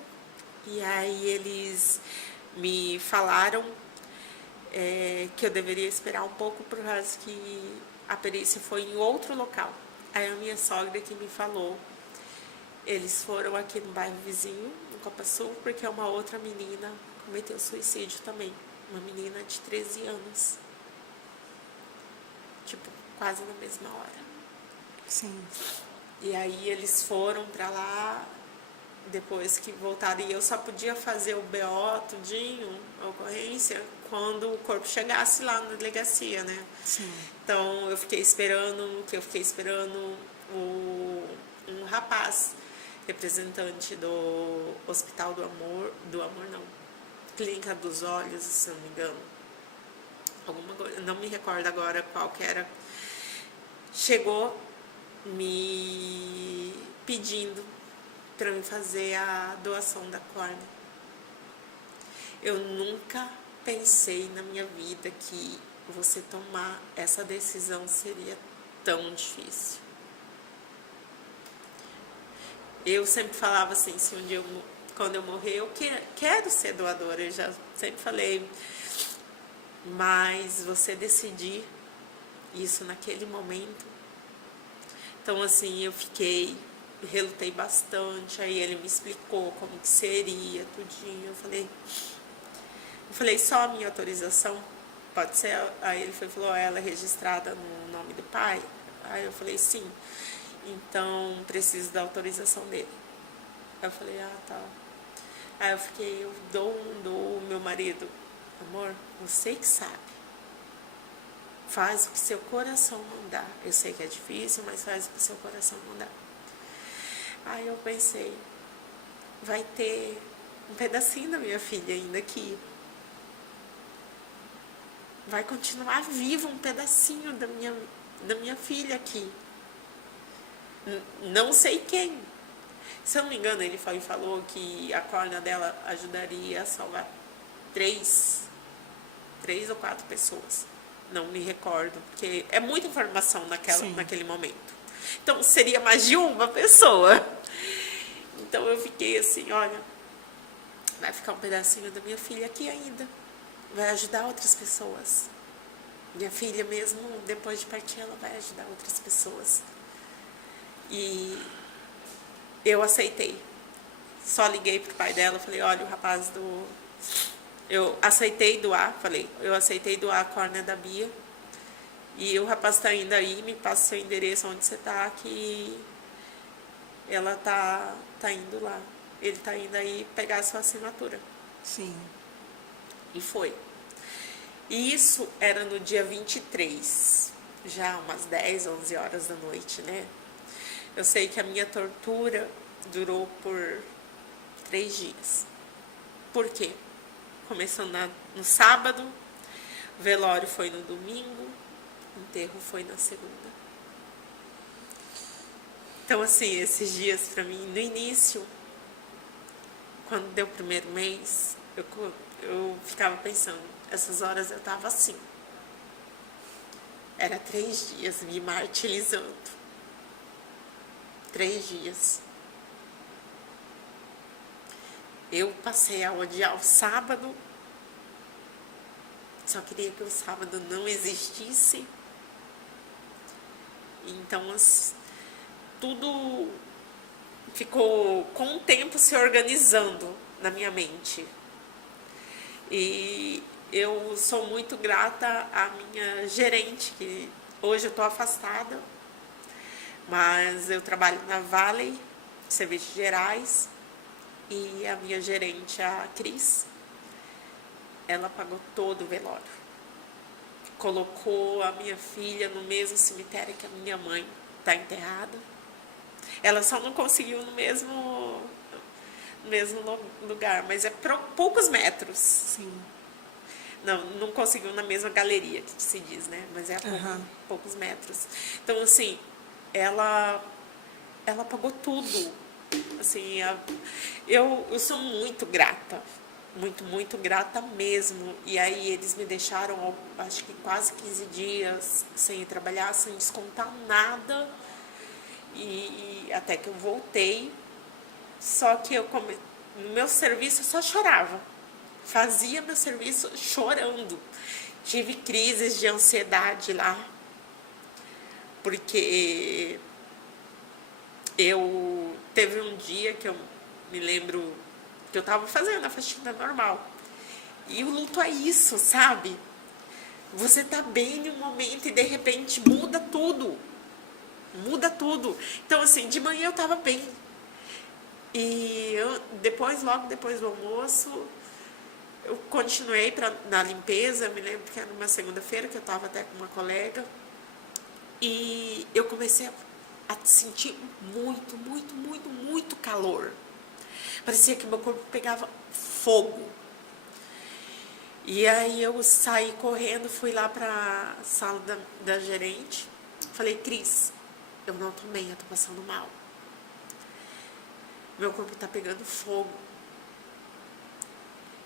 e aí eles me falaram que eu deveria esperar um pouco por causa que a perícia foi em outro local. Aí a minha sogra que me falou, eles foram aqui no bairro vizinho, no Copa Sul, porque uma outra menina cometeu suicídio também. Uma menina de 13 anos. Tipo, quase na mesma hora. Sim. E aí eles foram pra lá, depois que voltaram, e eu só podia fazer o BO tudinho, a ocorrência, quando o corpo chegasse lá na delegacia, né? Sim. Então eu fiquei esperando um rapaz, representante do Hospital do Amor não, Clínica dos Olhos, se não me engano, alguma coisa, não me recordo agora qual que era, chegou me pedindo para mim fazer a doação da córnea. Eu nunca pensei na minha vida que você tomar essa decisão seria tão difícil. Eu sempre falava assim, se um dia quando eu morrer, eu quero ser doadora, eu já sempre falei, mas você decidir isso naquele momento. Então, assim, eu relutei bastante, aí ele me explicou como que seria, tudinho. Eu falei, só a minha autorização pode ser? Aí ele falou, ela é registrada no nome do pai? Aí eu falei, sim. Então, preciso da autorização dele. Aí eu falei, tá. Aí eu dou meu marido, amor, você que sabe. Faz o que seu coração mandar. Eu sei que é difícil, mas faz o que seu coração mandar. Aí eu pensei, vai ter um pedacinho da minha filha ainda aqui. Vai continuar vivo um pedacinho da minha filha aqui. Não sei quem. Se eu não me engano, ele falou que a córnea dela ajudaria a salvar 3 ou 4 pessoas. Não me recordo, porque é muita informação naquele momento. Então, seria mais de uma pessoa. Então, eu fiquei assim, olha, vai ficar um pedacinho da minha filha aqui ainda. Vai ajudar outras pessoas. Minha filha mesmo, depois de partir, ela vai ajudar outras pessoas. E eu aceitei. Só liguei pro pai dela, falei, olha, o rapaz eu aceitei doar a córnea da Bia. E o rapaz tá indo aí, me passa seu endereço onde você tá, que ela tá indo lá. Ele tá indo aí pegar a sua assinatura. Sim. E foi. E isso era no dia 23, já umas 10, 11 horas da noite, né? Eu sei que a minha tortura durou por 3 dias. Por quê? Começou no sábado, o velório foi no domingo, o enterro foi na segunda. Então, assim, esses dias pra mim, no início, quando deu o primeiro mês, eu ficava pensando, essas horas eu tava assim. Era 3 dias me martirizando. 3 dias. Eu passei a odiar o sábado. Só queria que o sábado não existisse. Então, tudo ficou com o tempo se organizando na minha mente. E eu sou muito grata à minha gerente, que hoje eu estou afastada, mas eu trabalho na Vale, Serviços Gerais, e a minha gerente, a Cris, ela pagou todo o velório. Colocou a minha filha no mesmo cemitério que a minha mãe está enterrada. Ela só não conseguiu no mesmo lugar, mas é poucos metros. Sim. Não conseguiu na mesma galeria, que se diz, né? Mas é a poucos metros. Então, assim, ela pagou tudo. Assim, eu sou muito grata. Muito, muito grata mesmo. E aí eles me deixaram, acho que quase 15 dias sem ir trabalhar, sem descontar nada. E até que eu voltei. Só que no meu serviço eu só chorava. Fazia meu serviço chorando. Tive crises de ansiedade lá. Porque teve um dia que eu me lembro que eu estava fazendo a faxina normal. E o luto é isso, sabe? Você tá bem em um momento e de repente muda tudo. Muda tudo. Então, assim, de manhã eu estava bem. E logo depois do almoço, eu continuei na limpeza. Eu me lembro que era numa segunda-feira, que eu estava até com uma colega, e eu comecei a sentir muito, muito, muito, muito calor. Parecia que meu corpo pegava fogo. E aí eu saí correndo, fui lá para a sala da gerente. Falei: Cris, eu não tô bem, eu tô passando mal. Meu corpo tá pegando fogo.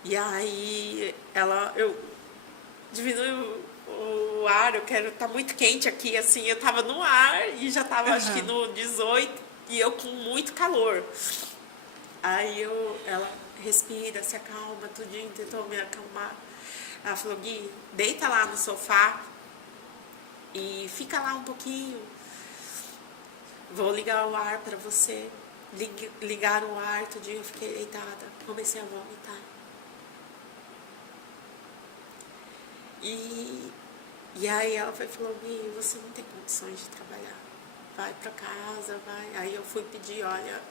E aí eu diminui o ar, eu quero, tá muito quente aqui, assim, eu tava no ar e já tava acho que no 18 e eu com muito calor. Aí ela respira, se acalma, tudinho, tentou me acalmar. Ela falou: Gui, deita lá no sofá e fica lá um pouquinho. Vou ligar o ar pra você. Ligaram o ar, tudinho, eu fiquei deitada. Comecei a vomitar. E aí ela falou: Gui, você não tem condições de trabalhar. Vai pra casa, vai. Aí eu fui pedir: olha,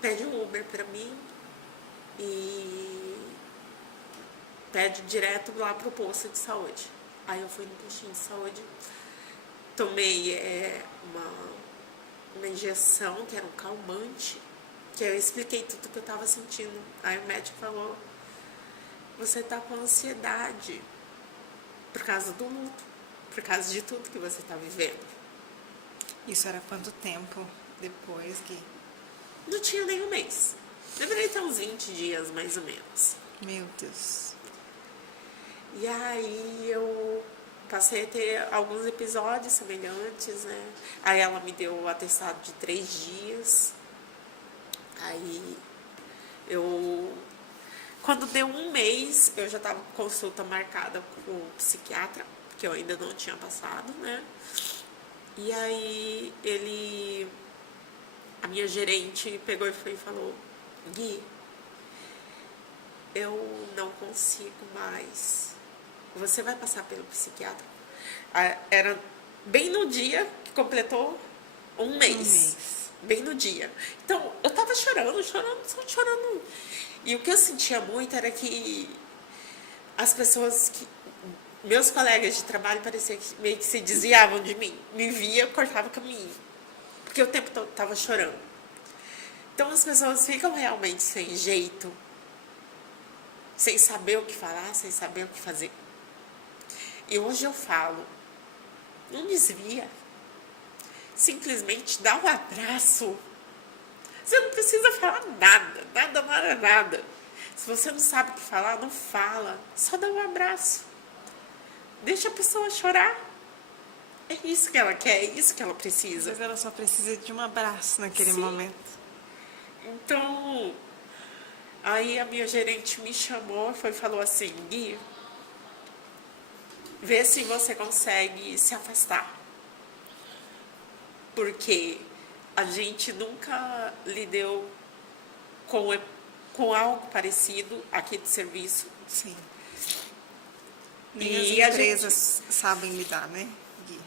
pede um Uber pra mim e pede direto lá pro posto de saúde. Aí eu fui no postinho de saúde, tomei uma injeção que era um calmante, que eu expliquei tudo que eu tava sentindo. Aí o médico falou: você tá com ansiedade por causa do luto, por causa de tudo que você tá vivendo. Isso era quanto tempo depois que... Não tinha nem um mês. Deveria ter uns 20 dias, mais ou menos. Meu Deus. E aí eu passei a ter alguns episódios semelhantes, né? Aí ela me deu o atestado de 3 dias. Aí quando deu um mês, eu já estava com consulta marcada com o psiquiatra, que eu ainda não tinha passado, né? E aí a minha gerente pegou e falou: Gui, eu não consigo mais. Você vai passar pelo psiquiatra. Era bem no dia que completou um mês. Bem no dia. Então, eu tava chorando. E o que eu sentia muito era que as pessoas meus colegas de trabalho parecia que meio que se desviavam de mim. Me via, cortava o caminho. Porque o tempo todo tava chorando. Então as pessoas ficam realmente sem jeito, sem saber o que falar, sem saber o que fazer. E hoje eu falo: não desvia. Simplesmente dá um abraço. Você não precisa falar nada. Se você não sabe o que falar, não fala. Só dá um abraço. Deixa a pessoa chorar. É isso que ela quer, é isso que ela precisa. Mas ela só precisa de um abraço naquele momento. Então, aí a minha gerente me chamou e falou assim: Gui, vê se você consegue se afastar. Porque a gente nunca lidou com algo parecido aqui do serviço. Sim. Nem as empresas sabem lidar, né, Gui?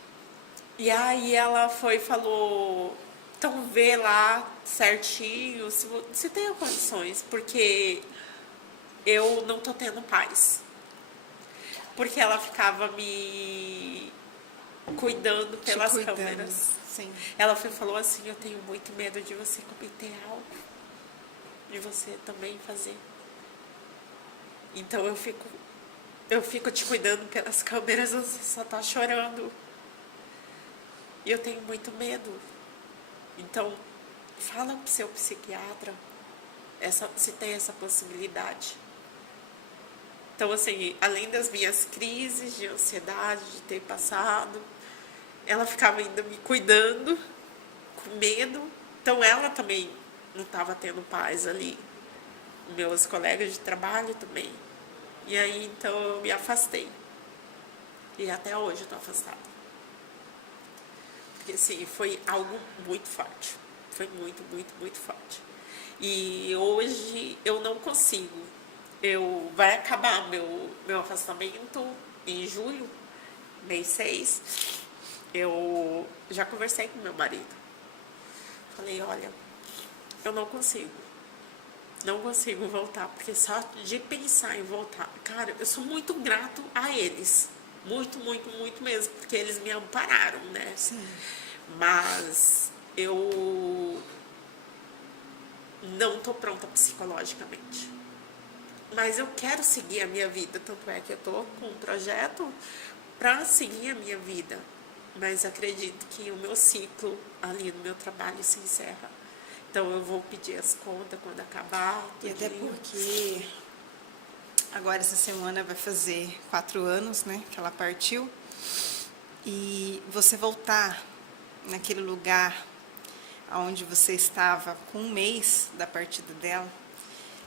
E aí ela falou: então vê lá certinho se tem condições, porque eu não tô tendo paz. Porque ela ficava me cuidando pelas câmeras. Sim. Ela falou assim: eu tenho muito medo de você cometer algo, de você também fazer. Então eu fico te cuidando pelas câmeras, você só tá chorando. E eu tenho muito medo. Então, fala pro seu psiquiatra se tem essa possibilidade. Então, assim, além das minhas crises de ansiedade, de ter passado, ela ficava ainda me cuidando, com medo. Então, ela também não estava tendo paz ali. Meus colegas de trabalho também. E aí, então, eu me afastei. E até hoje eu tô afastada. Porque, assim, foi algo muito forte. Foi muito, muito, muito forte. E hoje eu não consigo. Vai acabar meu afastamento em julho, mês 6. Eu já conversei com meu marido. Falei: olha, eu não consigo. Não consigo voltar, porque só de pensar em voltar, cara, eu sou muito grato a eles. Muito, muito, muito mesmo, porque eles me ampararam, né? Sim. Mas eu não tô pronta psicologicamente. Mas eu quero seguir a minha vida, tanto é que eu tô com um projeto para seguir a minha vida. Mas acredito que o meu ciclo ali no meu trabalho se encerra. Então eu vou pedir as contas quando acabar. E até tudinho. porque agora essa semana vai fazer 4 anos, né, que ela partiu. E você voltar naquele lugar onde você estava com um mês da partida dela,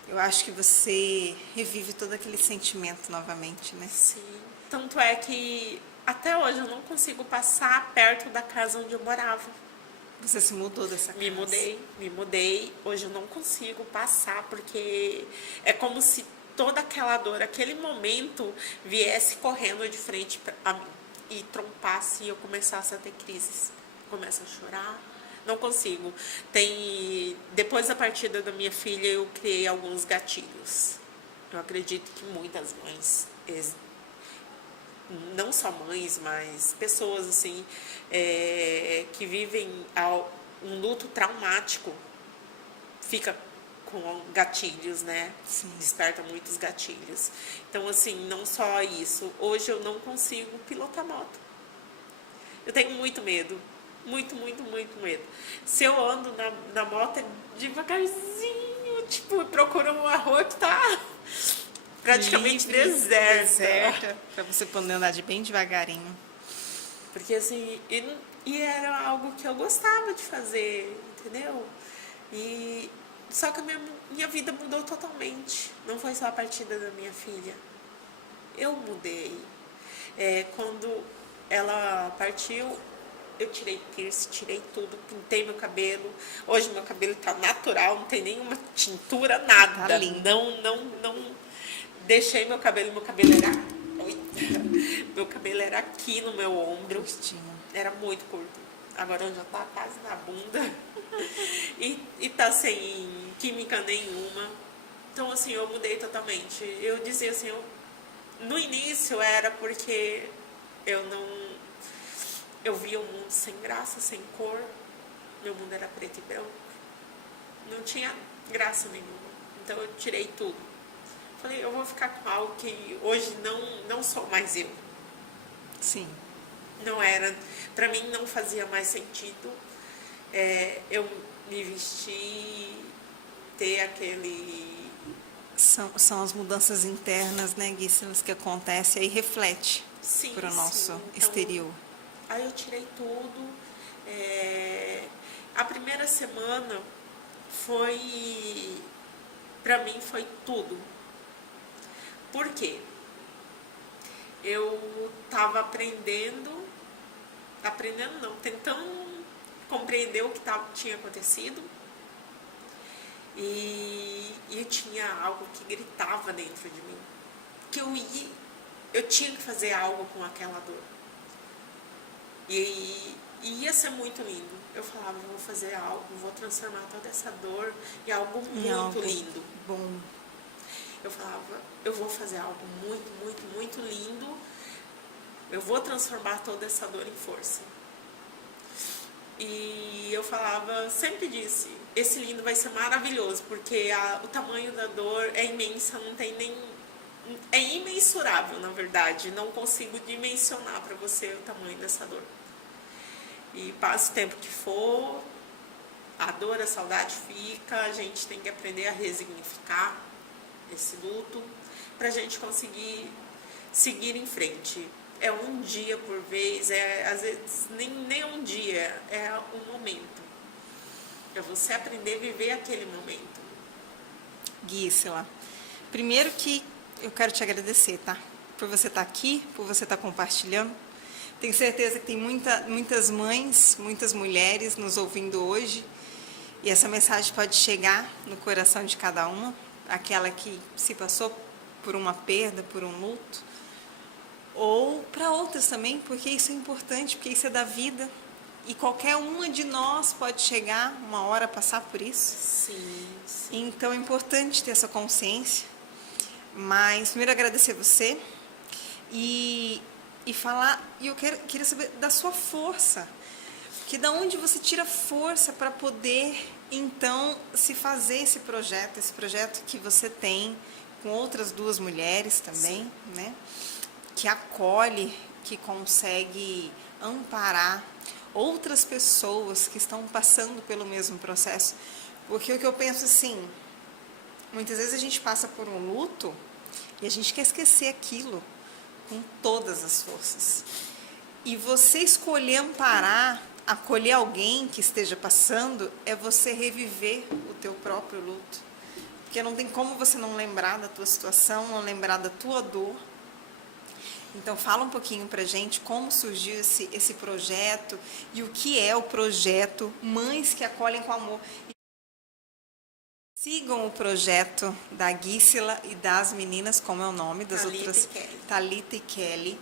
eu acho que você revive todo aquele sentimento novamente, né? Sim. Tanto é que até hoje eu não consigo passar perto da casa onde eu morava. Você se mudou dessa casa. Me mudei. Hoje eu não consigo passar, porque é como se toda aquela dor, aquele momento, viesse correndo de frente a mim e trompasse e eu começasse a ter crises. Começo a chorar, não consigo. Depois da partida da minha filha, eu criei alguns gatilhos. Eu acredito que muitas mães, não só mães, mas pessoas assim, que vivem um luto traumático, fica com gatilhos, né? Sim. Desperta muitos gatilhos. Então, assim, não só isso. Hoje eu não consigo pilotar moto. Eu tenho muito medo. Muito, muito, muito medo. Se eu ando na moto, é devagarzinho, tipo, procuro uma rua que tá praticamente Livre, deserta. para você poder andar de bem devagarinho. Porque assim, e era algo que eu gostava de fazer, entendeu? Só que a minha vida mudou totalmente. Não foi só a partida da minha filha. Eu mudei. Quando ela partiu, eu tirei piercing, tirei tudo, pintei meu cabelo. Hoje meu cabelo tá natural, não tem nenhuma tintura, nada. Tá lindo. Não deixei meu cabelo era. Meu cabelo era aqui no meu ombro. Justinho. Era muito curto. Agora já tá quase na bunda. E tá sem química nenhuma. Então, assim, eu mudei totalmente. Eu dizia assim, no início era porque eu via o mundo sem graça, sem cor. Meu mundo era preto e branco. Não tinha graça nenhuma. Então eu tirei tudo. Falei, eu vou ficar com algo que hoje não sou mais eu. Sim. Não era, pra mim não fazia mais sentido eu me vestir, ter aquele... São as mudanças internas, né, Guícelas, que acontecem e aí reflete para o nosso Então, exterior. Aí eu tirei tudo. A primeira semana pra mim foi tudo. Por quê? Eu tava tentando compreender o que tinha acontecido. E tinha algo que gritava dentro de mim. Que eu tinha que fazer algo com aquela dor. E ia ser muito lindo. Eu falava, eu vou fazer algo, vou transformar toda essa dor em algo muito lindo. Bom. Eu falava, eu vou fazer algo muito, muito, muito lindo. Eu vou transformar toda essa dor em força. E eu falava, sempre disse, esse lindo vai ser maravilhoso, porque o tamanho da dor é imensa, não tem nem... É imensurável, na verdade. Não consigo dimensionar para você o tamanho dessa dor. E passa o tempo que for, a dor, a saudade fica, a gente tem que aprender a resignificar esse luto pra gente conseguir seguir em frente. É um dia por vez, às vezes nem um dia, é um momento. É você aprender a viver aquele momento. Guícela, primeiro que eu quero te agradecer, tá? Por você estar aqui, por você estar compartilhando. Tenho certeza que tem muitas mães, muitas mulheres nos ouvindo hoje. E essa mensagem pode chegar no coração de cada uma. Aquela que se passou por uma perda, por um luto. Ou para outras também, porque isso é importante, porque isso é da vida. E qualquer uma de nós pode chegar uma hora a passar por isso. Sim, sim. Então é importante ter essa consciência. Mas primeiro agradecer você e falar, e eu queria saber da sua força. Que da onde você tira força para poder então se fazer esse projeto que você tem com outras 2 mulheres também, né? Que acolhe, que consegue amparar outras pessoas que estão passando pelo mesmo processo. Porque o que eu penso assim, muitas vezes a gente passa por um luto e a gente quer esquecer aquilo com todas as forças. E você escolher amparar, acolher alguém que esteja passando, é você reviver o teu próprio luto. Porque não tem como você não lembrar da tua situação, não lembrar da tua dor. Então fala um pouquinho pra gente como surgiu esse projeto e o que é o projeto Mães que Acolhem com Amor. Sigam o projeto da Guícila e das meninas, como é o nome das outras, Thalita e Kelly.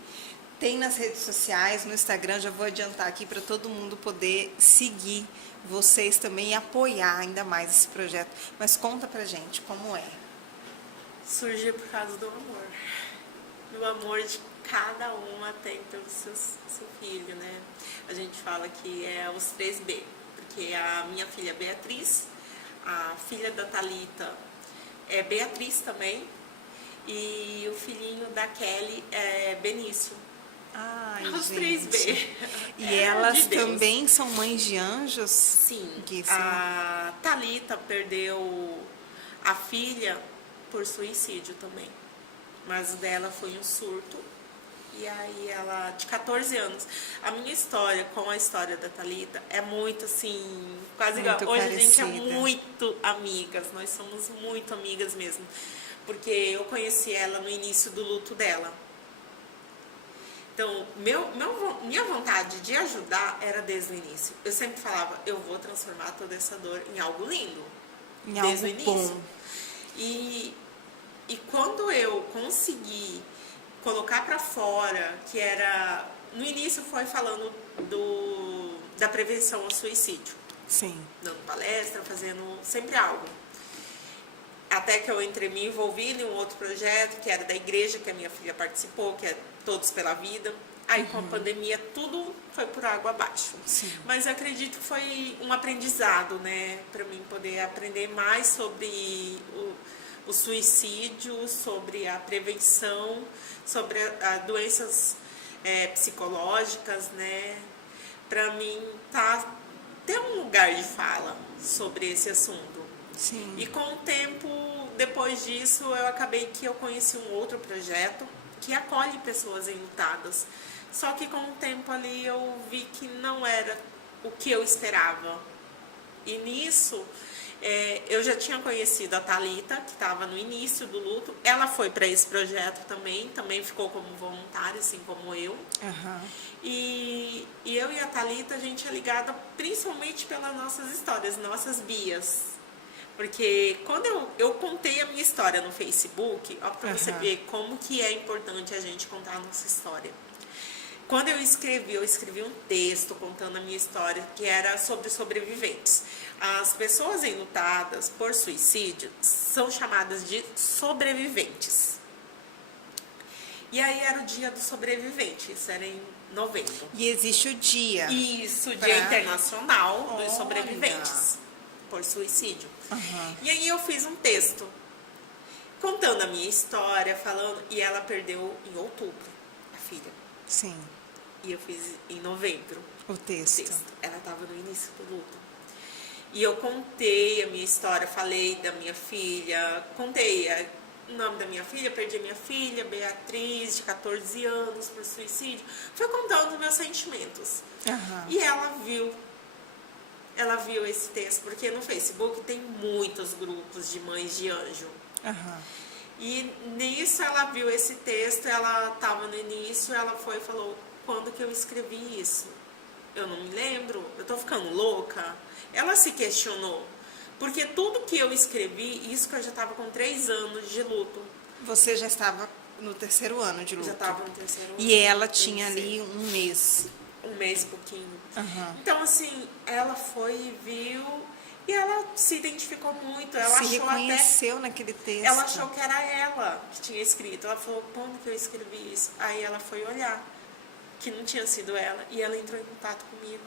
Tem nas redes sociais, no Instagram, já vou adiantar aqui para todo mundo poder seguir vocês também e apoiar ainda mais esse projeto. Mas conta pra gente como é. Surgiu por causa do amor. Do amor de cada uma tem pelo seu filho, né? A gente fala que é os 3B, porque a minha filha Beatriz, a filha da Thalita é Beatriz também, e o filhinho da Kelly é Benício. Ai, os gente. 3B. E elas também são mães de anjos? Sim. Guícila. A Thalita perdeu a filha por suicídio também. Mas o dela foi um surto. E aí ela, de 14 anos. A minha história com a história da Thalita é muito assim, quase igual. Hoje a gente é muito amigas. Nós somos muito amigas mesmo. Porque eu conheci ela no início do luto dela. Então, minha vontade de ajudar era desde o início. Eu sempre falava, eu vou transformar toda essa dor em algo lindo. Desde o início. Bom. E quando eu consegui colocar para fora, que era... No início foi falando da prevenção ao suicídio. Sim. Dando palestra, fazendo sempre algo. Até que eu me envolvi em um outro projeto, que era da igreja, que a minha filha participou, que é Todos pela Vida. Aí, com a pandemia, tudo foi por água abaixo. Sim. Mas eu acredito que foi um aprendizado, né? Para mim poder aprender mais sobre o suicídio, sobre a prevenção, sobre as doenças psicológicas, né? Para mim, ter um lugar de fala sobre esse assunto. Sim. E com o tempo, depois disso, eu acabei que eu conheci um outro projeto que acolhe pessoas enlutadas. Só que com o tempo ali eu vi que não era o que eu esperava. E nisso, eu já tinha conhecido a Thalita, que estava no início do luto. Ela foi para esse projeto também ficou como voluntária, assim como eu. Uhum. E eu e a Thalita, a gente é ligada principalmente pelas nossas histórias, nossas bias. Porque quando eu contei a minha história no Facebook, ó, para você ver como que é importante a gente contar a nossa história. Quando eu escrevi um texto contando a minha história, que era sobre sobreviventes. As pessoas enlutadas por suicídio são chamadas de sobreviventes. E aí era o dia do sobrevivente, isso era em novembro. E existe o dia. Isso, o Dia Internacional dos Sobreviventes por Suicídio. Uhum. E aí eu fiz um texto contando a minha história, falando, e ela perdeu em outubro, a filha. Sim. E eu fiz em novembro o texto. Ela estava no início do luto. E eu contei a minha história, falei da minha filha, contei o nome da minha filha, perdi a minha filha, Beatriz, de 14 anos, por suicídio. Fui contando os meus sentimentos. Uhum. E ela viu esse texto, porque no Facebook tem muitos grupos de mães de anjo. Uhum. E nisso ela viu esse texto, ela estava no início, ela foi e falou, quando que eu escrevi isso? Eu não me lembro, eu tô ficando louca? Ela se questionou, porque tudo que eu escrevi, isso que eu já estava com 3 anos de luto. Você já estava no 3º ano de luto? Já estava no 3º ano. E ela tinha ali um mês. Um mês e pouquinho. Aham. Então, assim, ela foi e viu e ela se identificou muito. Ela Se achou reconheceu naquele texto. ela achou que era ela que tinha escrito. Ela falou, quando que eu escrevi isso? Aí ela foi olhar, que não tinha sido ela. E ela entrou em contato comigo.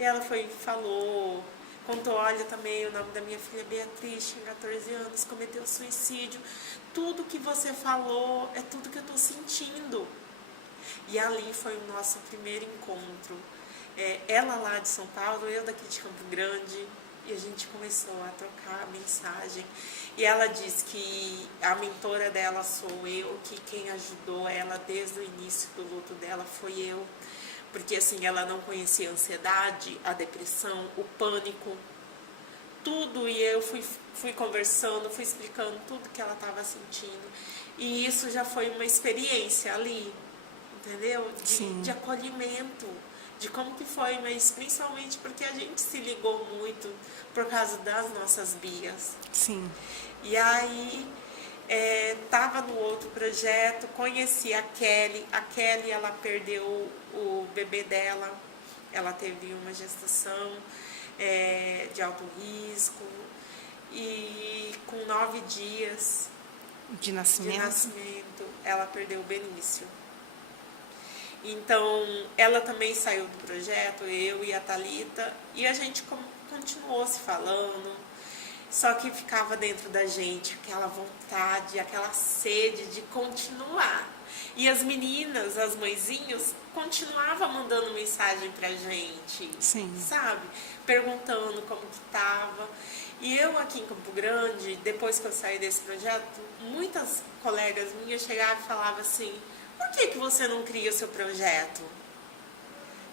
E ela foi e falou, contou, olha, também o nome da minha filha Beatriz, tinha 14 anos, cometeu suicídio. Tudo que você falou é tudo que eu tô sentindo. E ali foi o nosso primeiro encontro. Ela lá de São Paulo, eu daqui de Campo Grande, e a gente começou a trocar mensagem. E ela diz que a mentora dela sou eu, que quem ajudou ela desde o início do luto dela foi eu. Porque assim, ela não conhecia a ansiedade, a depressão, o pânico, tudo. E eu fui conversando, fui explicando tudo que ela estava sentindo. E isso já foi uma experiência ali, entendeu? De acolhimento, de como que foi, mas principalmente porque a gente se ligou muito por causa das nossas bias. Sim. E aí, estava no outro projeto, conheci a Kelly. A Kelly, ela perdeu o bebê dela, ela teve uma gestação de alto risco e com 9 dias De nascimento. ela perdeu o Benício. Então, ela também saiu do projeto, eu e a Thalita, e a gente continuou se falando, só que ficava dentro da gente aquela vontade, aquela sede de continuar. E as meninas, as mãezinhas, continuavam mandando mensagem pra gente, Sim. sabe? Perguntando como que tava. E eu aqui em Campo Grande, depois que eu saí desse projeto, muitas colegas minhas chegavam e falavam assim, por que você não cria o seu projeto?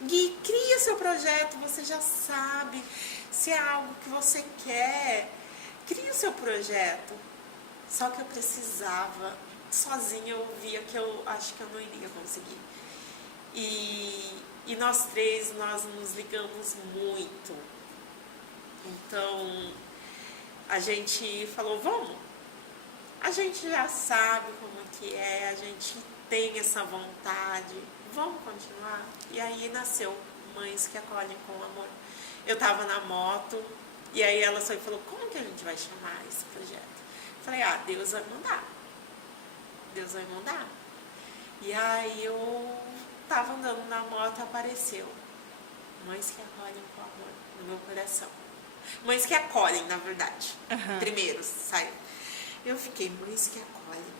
Gui, cria o seu projeto, você já sabe se é algo que você quer. Cria o seu projeto. Só que eu precisava, sozinha eu via que eu acho que eu não iria conseguir. E nós três, nós nos ligamos muito. Então, a gente falou, vamos. A gente já sabe como que é, a gente tem essa vontade, vamos continuar? E aí nasceu Mães que Acolhem com Amor. Eu tava na moto, e aí ela só falou, como que a gente vai chamar esse projeto? Eu falei, Deus vai mandar. Deus vai mandar. E aí eu tava andando na moto, apareceu Mães que Acolhem com Amor no meu coração. Mães que Acolhem, na verdade. Primeiro saiu. Eu fiquei, Mães que Acolhem.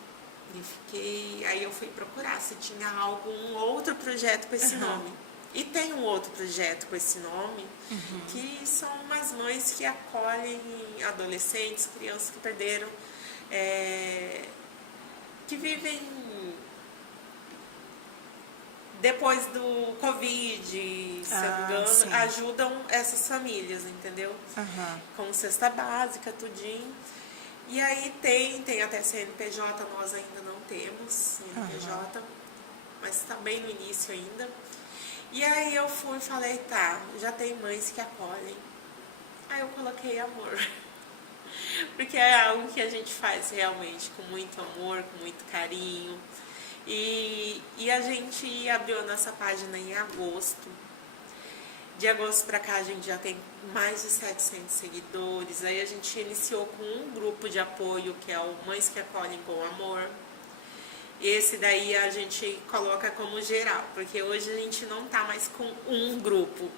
Aí eu fui procurar se tinha algum outro projeto com esse nome. E tem um outro projeto com esse nome, que são umas mães que acolhem adolescentes, crianças que perderam, que vivem depois do Covid, se eu não me engano, sim. ajudam essas famílias, entendeu? Com cesta básica, tudinho. E aí tem até CNPJ, nós ainda não temos CNPJ, mas está bem no início ainda. E aí eu fui e falei, tá, já tem mães que acolhem. Aí eu coloquei amor. Porque é algo que a gente faz realmente com muito amor, com muito carinho. E a gente abriu a nossa página em agosto. De agosto para cá a gente já tem mais de 700 seguidores. Aí a gente iniciou com um grupo de apoio, que é o Mães que Acolhem com Amor. Esse daí a gente coloca como geral, porque hoje a gente não tá mais com um grupo.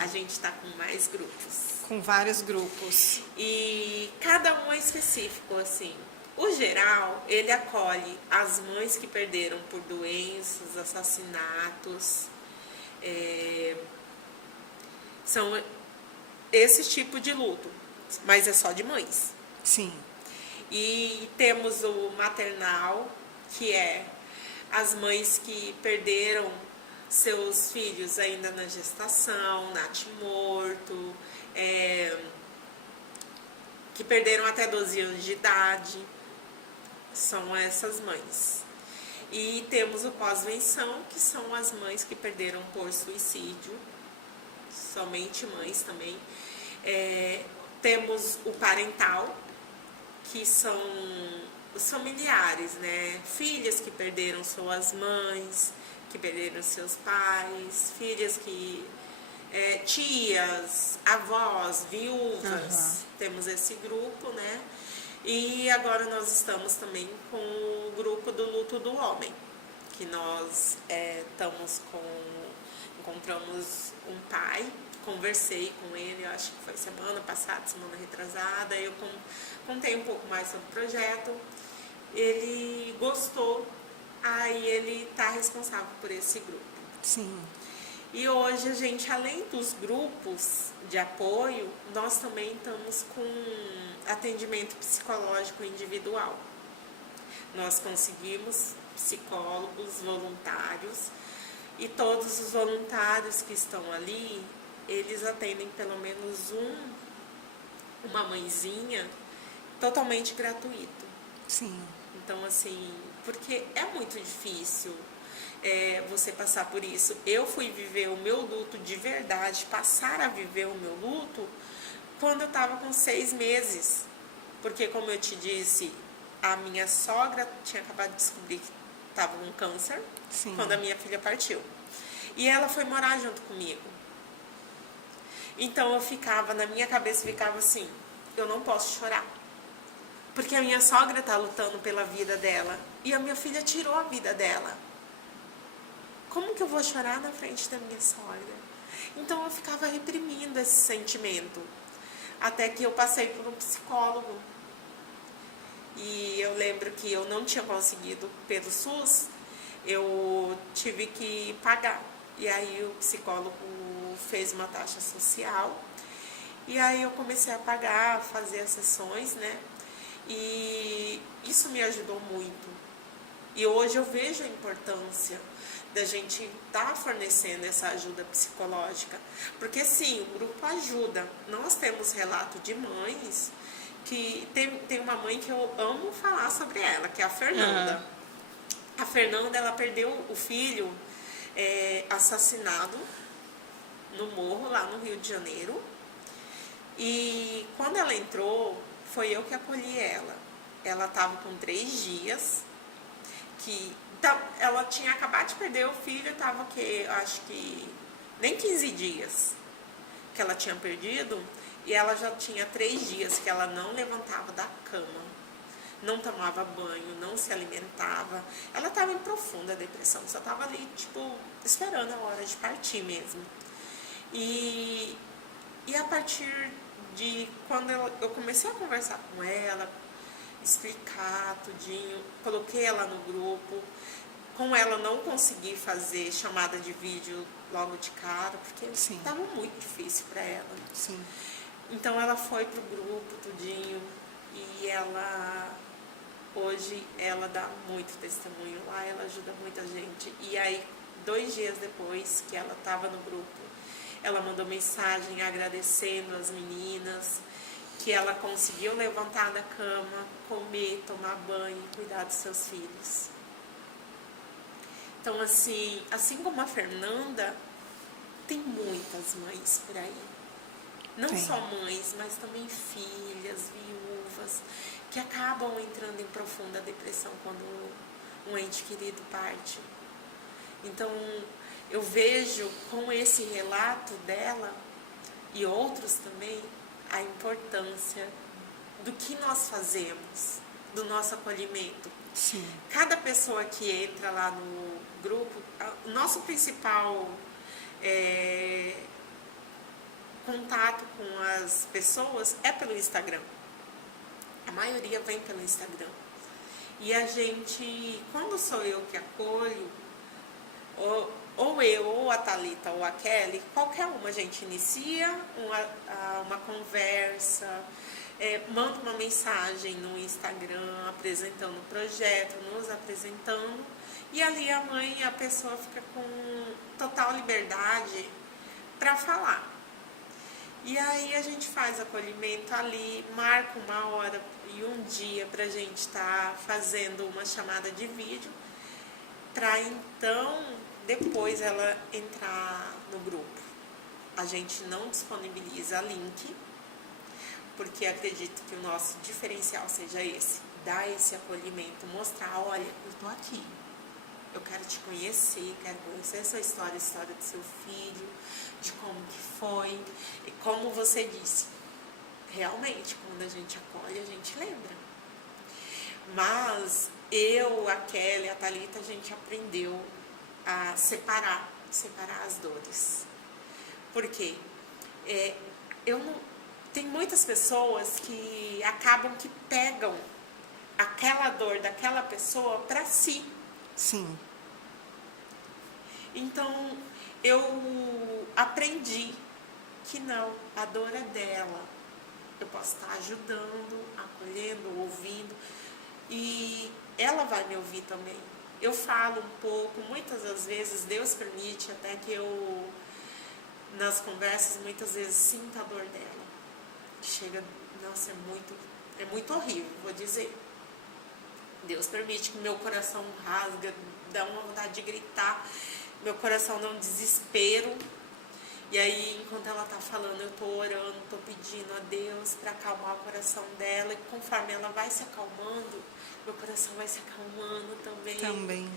A gente tá com mais grupos. Com vários grupos. E cada um é específico, assim. O geral, ele acolhe as mães que perderam por doenças, assassinatos, são esse tipo de luto, mas é só de mães. Sim. E temos o maternal, que é as mães que perderam seus filhos ainda na gestação, natimorto, que perderam até 12 anos de idade, são essas mães. E temos o pós-venção, que são as mães que perderam por suicídio, somente mães também. Temos o parental, que são os familiares, né? Filhas que perderam suas mães, que perderam seus pais, filhas que... tias, avós, viúvas, temos esse grupo, né? E agora nós estamos também com o grupo do luto do homem, que nós encontramos um pai, conversei com ele, eu acho que foi semana passada, semana retrasada, eu contei um pouco mais sobre o projeto, ele gostou, aí ele está responsável por esse grupo. Sim. E hoje a gente, além dos grupos de apoio, nós também estamos com atendimento psicológico individual. Nós conseguimos psicólogos voluntários e todos os voluntários que estão ali, eles atendem pelo menos uma mãezinha totalmente gratuito. Sim. Então, assim, porque é muito difícil você passar por isso. Eu fui viver o meu luto de verdade, passar a viver o meu luto quando eu estava com 6 meses. Porque, como eu te disse, a minha sogra tinha acabado de descobrir que estava com câncer. Sim. Quando a minha filha partiu. E ela foi morar junto comigo. Então, na minha cabeça ficava assim, eu não posso chorar. Porque a minha sogra está lutando pela vida dela. E a minha filha tirou a vida dela. Como que eu vou chorar na frente da minha sogra? Então eu ficava reprimindo esse sentimento. Até que eu passei por um psicólogo. E eu lembro que eu não tinha conseguido pelo SUS, eu tive que pagar. E aí o psicólogo fez uma taxa social. E aí eu comecei a pagar, a fazer as sessões, né? E isso me ajudou muito. E hoje eu vejo a importância da gente estar fornecendo essa ajuda psicológica. Porque sim, o grupo ajuda. Nós temos relato de mães que... Tem uma mãe que eu amo falar sobre ela, que é a Fernanda. A Fernanda, ela perdeu o filho assassinado no morro, lá no Rio de Janeiro. E quando ela entrou, foi eu que acolhi ela. Ela estava com 3 dias, ela tinha acabado de perder o filho, estava acho que nem 15 dias que ela tinha perdido, e ela já tinha 3 dias que ela não levantava da cama, não tomava banho, não se alimentava. Ela estava em profunda depressão, só estava ali, esperando a hora de partir mesmo. E a partir de quando eu comecei a conversar com ela, explicar tudinho, coloquei ela no grupo. Com ela não consegui fazer chamada de vídeo logo de cara, porque estava muito difícil para ela. Sim. Então ela foi pro grupo tudinho e hoje ela dá muito testemunho lá, ela ajuda muita gente. E aí 2 dias depois que ela estava no grupo, ela mandou mensagem agradecendo as meninas, que ela conseguiu levantar da cama, comer, tomar banho e cuidar dos seus filhos. Então, assim como a Fernanda, tem muitas mães por aí. Não só mães, mas também filhas, viúvas, que acabam entrando em profunda depressão quando um ente querido parte. Então, eu vejo com esse relato dela e outros também, a importância do que nós fazemos, do nosso acolhimento. Sim. Cada pessoa que entra lá no grupo, o nosso principal contato com as pessoas é pelo Instagram. A maioria vem pelo Instagram. E a gente, quando sou eu que acolho, ou eu, ou a Thalita, ou a Kelly, qualquer uma, a gente inicia uma conversa, manda uma mensagem no Instagram apresentando o projeto, nos apresentando, e ali a pessoa fica com total liberdade para falar. E aí a gente faz acolhimento ali, marca uma hora e um dia para a gente estar fazendo uma chamada de vídeo, para então depois ela entrar no grupo. A gente não disponibiliza link, porque acredito que o nosso diferencial seja esse, dar esse acolhimento, mostrar, olha, eu tô aqui, eu quero te conhecer, quero conhecer a sua história, a história do seu filho, de como que foi. E como você disse, realmente, quando a gente acolhe, a gente lembra. Mas eu, a Kelly, a Thalita, a gente aprendeu a separar as dores. Por quê? Tem muitas pessoas que acabam que pegam aquela dor daquela pessoa para si. Sim. Então, eu aprendi que não, a dor é dela. Eu posso estar ajudando, acolhendo, ouvindo, e ela vai me ouvir também. Eu falo um pouco, muitas das vezes, Deus permite até que eu, nas conversas, muitas vezes sinto a dor dela. Chega, nossa, é muito horrível, vou dizer. Deus permite que meu coração rasga, dá uma vontade de gritar, meu coração dá um desespero. E aí, enquanto ela tá falando, eu tô orando, tô pedindo a Deus para acalmar o coração dela. E conforme ela vai se acalmando, meu coração vai se acalmando também.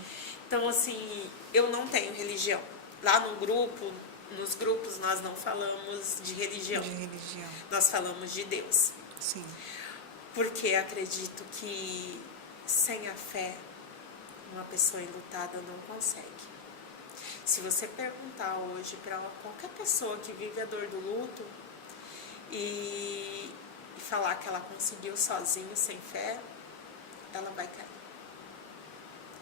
Então, assim, eu não tenho religião. Lá no grupo, nos grupos, nós não falamos de religião. Nós falamos de Deus. Sim. Porque acredito que sem a fé, uma pessoa enlutada não consegue. Se você perguntar hoje para qualquer pessoa que vive a dor do luto e falar que ela conseguiu sozinha, sem fé, ela vai cair.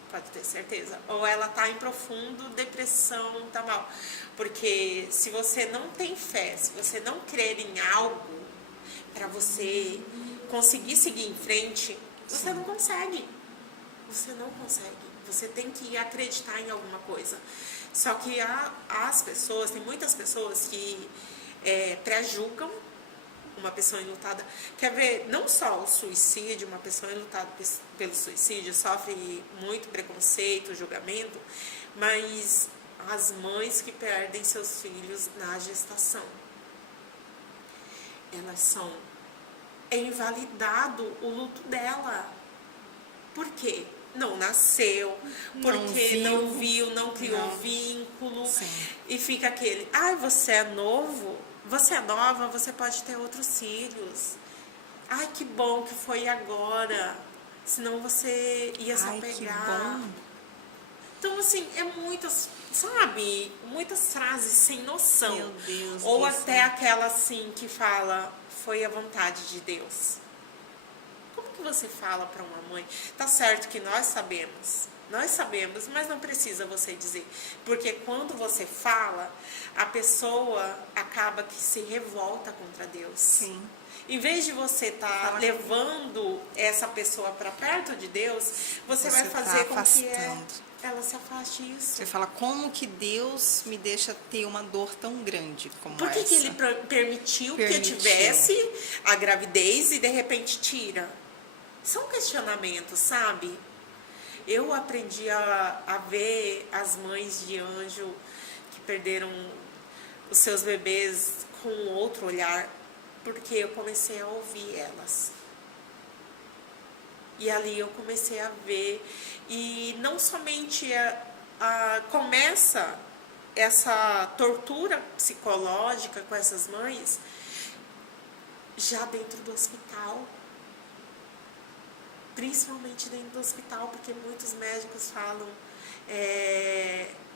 Pode ter certeza. Ou ela está em profundo depressão, tá mal. Porque se você não tem fé, se você não crer em algo para você conseguir seguir em frente, você não consegue. Você não consegue. Você tem que acreditar em alguma coisa. Só que as pessoas, tem muitas pessoas que pré-julgam uma pessoa enlutada. Quer ver, não só o suicídio, uma pessoa enlutada pelo suicídio sofre muito preconceito, julgamento, mas as mães que perdem seus filhos na gestação, elas são invalidado o luto dela. Por quê? Não nasceu, porque não viu, não criou vínculo. Sim. E fica aquele, você é novo, você é nova, você pode ter outros filhos. Ai, que bom que foi agora, senão você ia se apegar. Que bom. Então, assim, muitas frases sem noção. Meu Deus. Ou até aquela, assim, que fala, foi a vontade de Deus. Como que você fala para uma mãe? Tá certo que nós sabemos, mas não precisa você dizer. Porque quando você fala, a pessoa acaba que se revolta contra Deus. Sim. Em vez de você estar levando essa pessoa para perto de Deus, você vai fazer com que ela se afaste disso. Você fala, como que Deus me deixa ter uma dor tão grande como essa? Por que ele permitiu que eu tivesse a gravidez e de repente tira? São questionamentos, sabe? Eu aprendi a ver as mães de anjo que perderam os seus bebês com outro olhar, porque eu comecei a ouvir elas. E ali eu comecei a ver, e não somente começa essa tortura psicológica com essas mães, já dentro do hospital. Principalmente dentro do hospital, porque muitos médicos falam,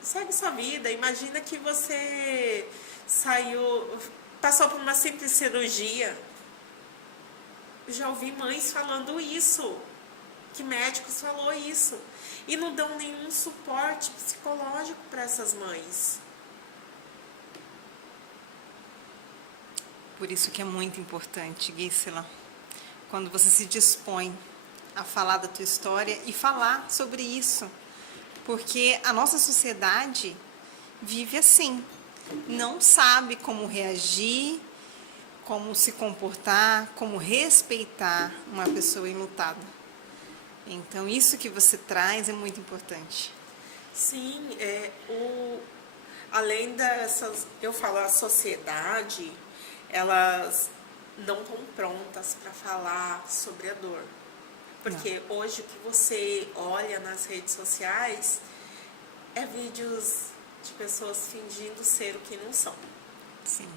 segue sua vida, imagina que você passou por uma simples cirurgia. Eu já ouvi mães falando isso, que médicos falou isso, e não dão nenhum suporte psicológico para essas mães. Por isso que é muito importante, Gisela, quando você se dispõe a falar da tua história e falar sobre isso, porque a nossa sociedade vive assim, não sabe como reagir, como se comportar, como respeitar uma pessoa enlutada. Então isso que você traz é muito importante. Sim, além dessas, eu falo, a sociedade, elas não estão prontas para falar sobre a dor. Porque hoje o que você olha nas redes sociais é vídeos de pessoas fingindo ser o que não são. Sim.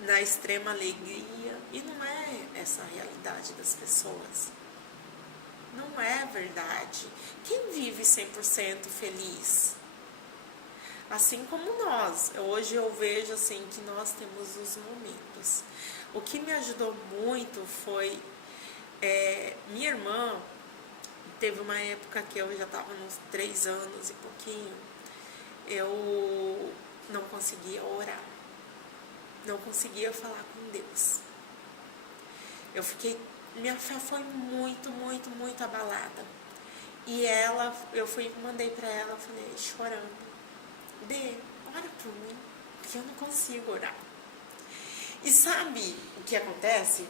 Na extrema alegria. E não é essa a realidade das pessoas. Não é verdade. Quem vive 100% feliz? Assim como nós. Hoje eu vejo assim que nós temos os momentos. O que me ajudou muito foi... minha irmã teve uma época que eu já estava nos 3 anos e pouquinho. Eu não conseguia orar. Não conseguia falar com Deus. Minha fé foi muito, muito, muito abalada. E mandei para ela, falei, chorando, Dê, ora por mim, porque eu não consigo orar. E sabe o que acontece?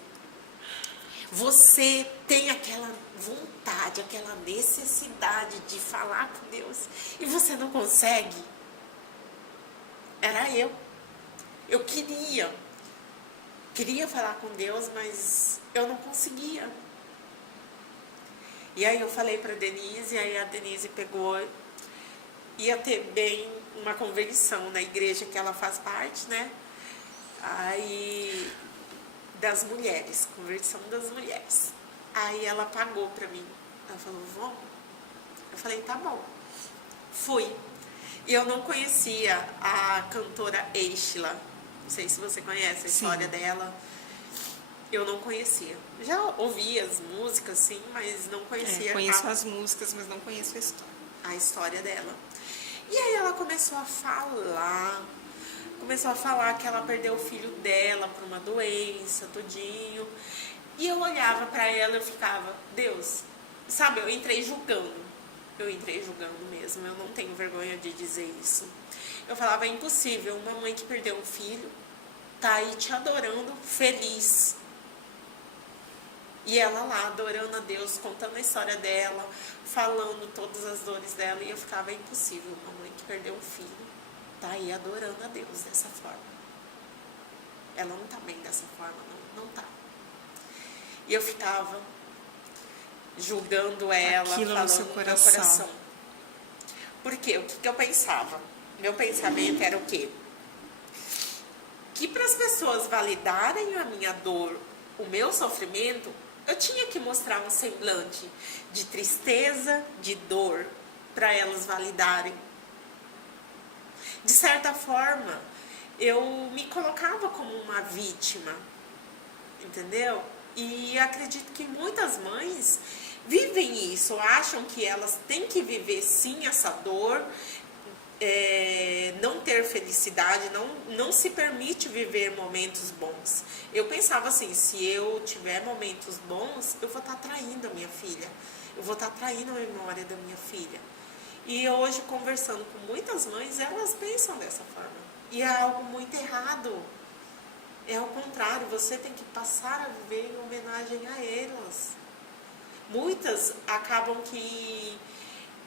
Você tem aquela vontade, aquela necessidade de falar com Deus e você não consegue. Era eu. Eu queria falar com Deus, mas eu não conseguia. E aí eu falei para Denise, e aí a Denise pegou, ia ter bem uma convenção na igreja que ela faz parte, né? Aí, das mulheres, conversão das mulheres. Aí ela pagou para mim. Ela falou, vamos? Eu falei, tá bom. Fui. E eu não conhecia a cantora Estela. Não sei se você conhece a história dela. Eu não conhecia. Já ouvi as músicas, sim, mas não conhecia. Conheço as músicas, mas não conheço a história dela. E aí ela começou a falar que ela perdeu o filho dela por uma doença, tudinho. E eu olhava pra ela e eu ficava, Deus, sabe, eu entrei julgando mesmo, eu não tenho vergonha de dizer isso. Eu falava, é impossível, uma mãe que perdeu um filho tá aí te adorando, feliz. E ela lá, adorando a Deus, contando a história dela, falando todas as dores dela, e eu ficava, é impossível, uma mãe que perdeu um filho tá aí adorando a Deus dessa forma. Ela não tá bem dessa forma, não tá. E eu ficava julgando ela, aquilo falando no seu coração. Por quê? O que eu pensava? Meu pensamento era o quê? Que para as pessoas validarem a minha dor, o meu sofrimento, eu tinha que mostrar um semblante de tristeza, de dor, para elas validarem. De certa forma, eu me colocava como uma vítima, entendeu? E acredito que muitas mães vivem isso, acham que elas têm que viver sim essa dor, não ter felicidade, não se permite viver momentos bons. Eu pensava assim, se eu tiver momentos bons, eu vou estar traindo a minha filha, eu vou estar traindo a memória da minha filha. E hoje, conversando com muitas mães, elas pensam dessa forma. E é algo muito errado. É ao contrário, você tem que passar a viver em homenagem a elas. Muitas acabam que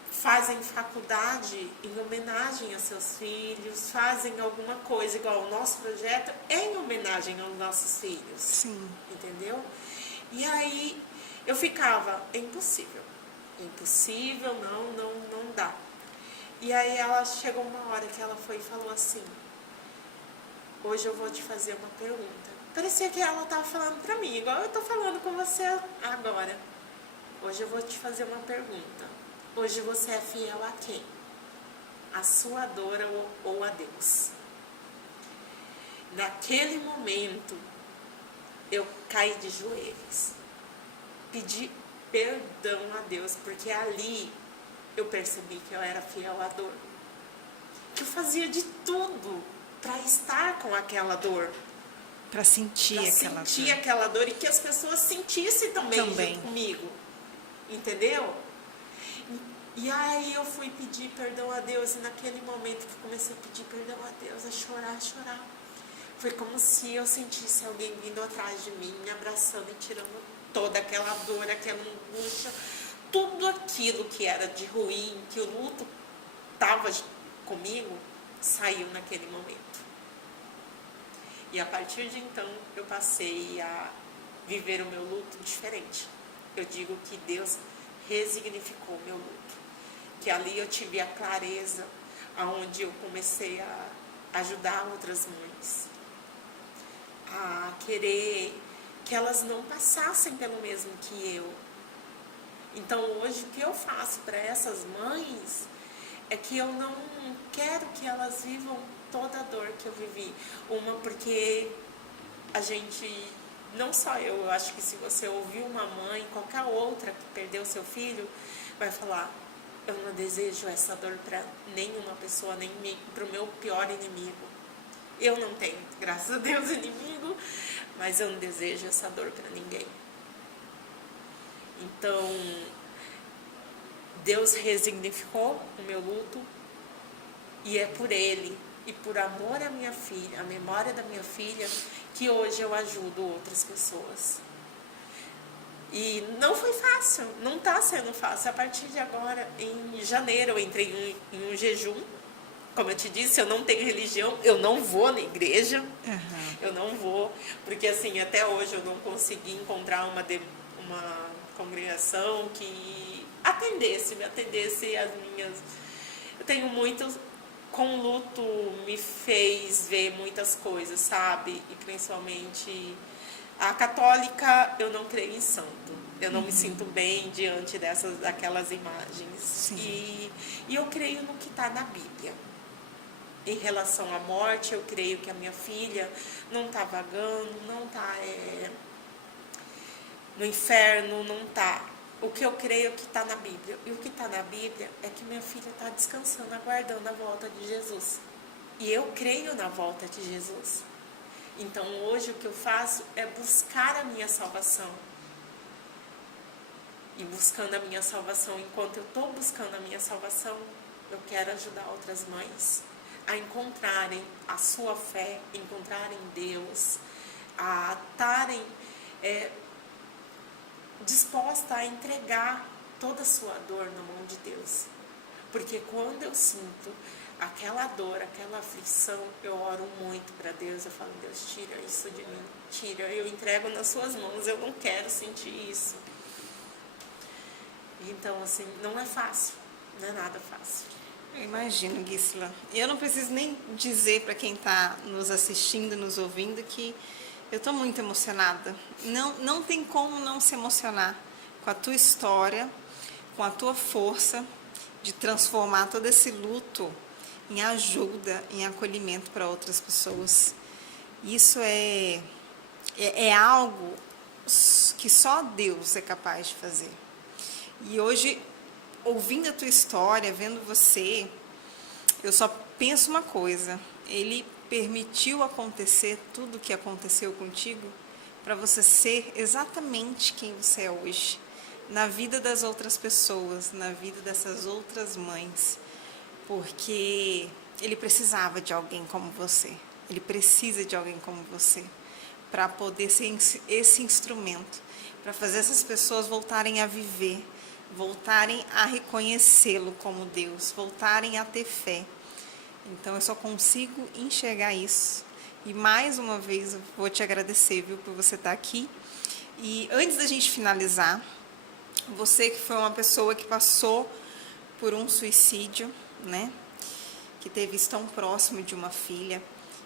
fazem faculdade em homenagem a seus filhos, fazem alguma coisa, igual o nosso projeto, é em homenagem aos nossos filhos. Sim. Entendeu? E aí eu ficava, é impossível, não dá. E aí ela chegou uma hora que ela foi e falou assim, hoje eu vou te fazer uma pergunta. Parecia que ela estava falando para mim, igual eu estou falando com você agora. Hoje eu vou te fazer uma pergunta. Hoje você é fiel a quem? A sua dor ou a Deus? Naquele momento, eu caí de joelhos. Pedi perdão a Deus, porque ali eu percebi que eu era fiel à dor. Que eu fazia de tudo para estar com aquela dor. Para sentir aquela dor e que as pessoas sentissem também. Junto comigo. Entendeu? E aí eu fui pedir perdão a Deus, e naquele momento que comecei a pedir perdão a Deus, a chorar, foi como se eu sentisse alguém vindo atrás de mim, me abraçando e tirando toda aquela dor, aquela angústia, tudo aquilo que era de ruim, que o luto estava comigo, saiu naquele momento. E a partir de então, eu passei a viver o meu luto diferente. Eu digo que Deus resignificou o meu luto. Que ali eu tive a clareza onde eu comecei a ajudar outras mães, a querer que elas não passassem pelo mesmo que eu. Então hoje o que eu faço para essas mães é que eu não quero que elas vivam toda a dor que eu vivi. Uma, porque a gente, não só eu acho que se você ouvir uma mãe, qualquer outra que perdeu seu filho, vai falar: eu não desejo essa dor para nenhuma pessoa, nem para o meu pior inimigo. Eu não tenho, graças a Deus, inimigo, mas eu não desejo essa dor para ninguém. Então, Deus resignificou o meu luto, e é por Ele e por amor à minha filha, à memória da minha filha, que hoje eu ajudo outras pessoas. E não foi fácil, não está sendo fácil. A partir de agora, em janeiro, eu entrei em um jejum. Como eu te disse, eu não tenho religião, eu não vou na igreja, eu não vou, porque assim, até hoje eu não consegui encontrar uma congregação que me atendesse as minhas... Eu tenho muitos... Com o luto me fez ver muitas coisas, sabe? E principalmente a católica, eu não creio em santo. Eu não me sinto bem diante daquelas imagens. E eu creio no que está na Bíblia. Em relação à morte, eu creio que a minha filha não está vagando, não está no inferno, não está. O que eu creio que está na Bíblia. E o que está na Bíblia é que minha filha está descansando, aguardando a volta de Jesus. E eu creio na volta de Jesus. Então hoje o que eu faço é buscar a minha salvação. E buscando a minha salvação, enquanto eu estou buscando a minha salvação, eu quero ajudar outras mães a encontrarem a sua fé, encontrarem Deus, a estarem disposta a entregar toda a sua dor na mão de Deus. Porque quando eu sinto aquela dor, aquela aflição, eu oro muito para Deus, eu falo: Deus, tira isso de mim, tira, eu entrego nas suas mãos, eu não quero sentir isso. Então, assim, não é fácil, não é nada fácil. Eu imagino, Guisla. Eu não preciso nem dizer para quem está nos assistindo, nos ouvindo, que eu estou muito emocionada. Não tem como não se emocionar com a tua história, com a tua força de transformar todo esse luto em ajuda, em acolhimento para outras pessoas. Isso é algo que só Deus é capaz de fazer. E hoje, ouvindo a tua história, vendo você, eu só penso uma coisa: Ele permitiu acontecer tudo o que aconteceu contigo para você ser exatamente quem você é hoje, na vida das outras pessoas, na vida dessas outras mães, porque Ele precisava de alguém como você, Ele precisa de alguém como você, para poder ser esse instrumento, para fazer essas pessoas voltarem a viver, voltarem a reconhecê-lo como Deus, voltarem a ter fé. Então eu só consigo enxergar isso. E mais uma vez eu vou te agradecer, viu, por você estar aqui. E antes da gente finalizar, você que foi uma pessoa que passou por um suicídio, né? Que teve isso tão próximo de uma filha.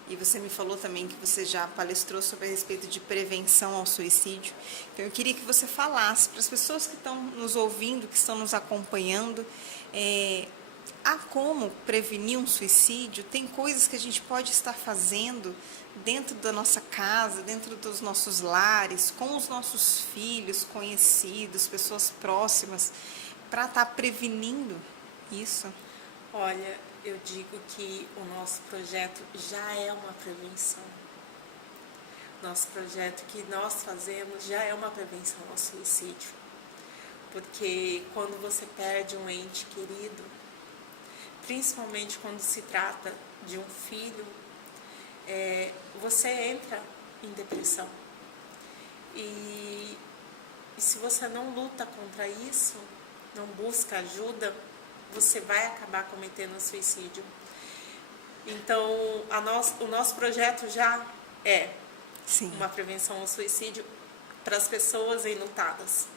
E você me falou também que você já palestrou sobre a respeito de prevenção ao suicídio. Então eu queria que você falasse para as pessoas que estão nos ouvindo, que estão nos acompanhando, há como prevenir um suicídio? Tem coisas que a gente pode estar fazendo dentro da nossa casa, dentro dos nossos lares, com os nossos filhos, conhecidos, pessoas próximas, para estar prevenindo isso? Olha, eu digo que o nosso projeto já é uma prevenção. Nosso projeto que nós fazemos já é uma prevenção ao suicídio. Porque quando você perde um ente querido, principalmente quando se trata de um filho, você entra em depressão. E se você não luta contra isso, não busca ajuda, você vai acabar cometendo suicídio. Então, o nosso projeto já é uma prevenção ao suicídio para as pessoas enlutadas.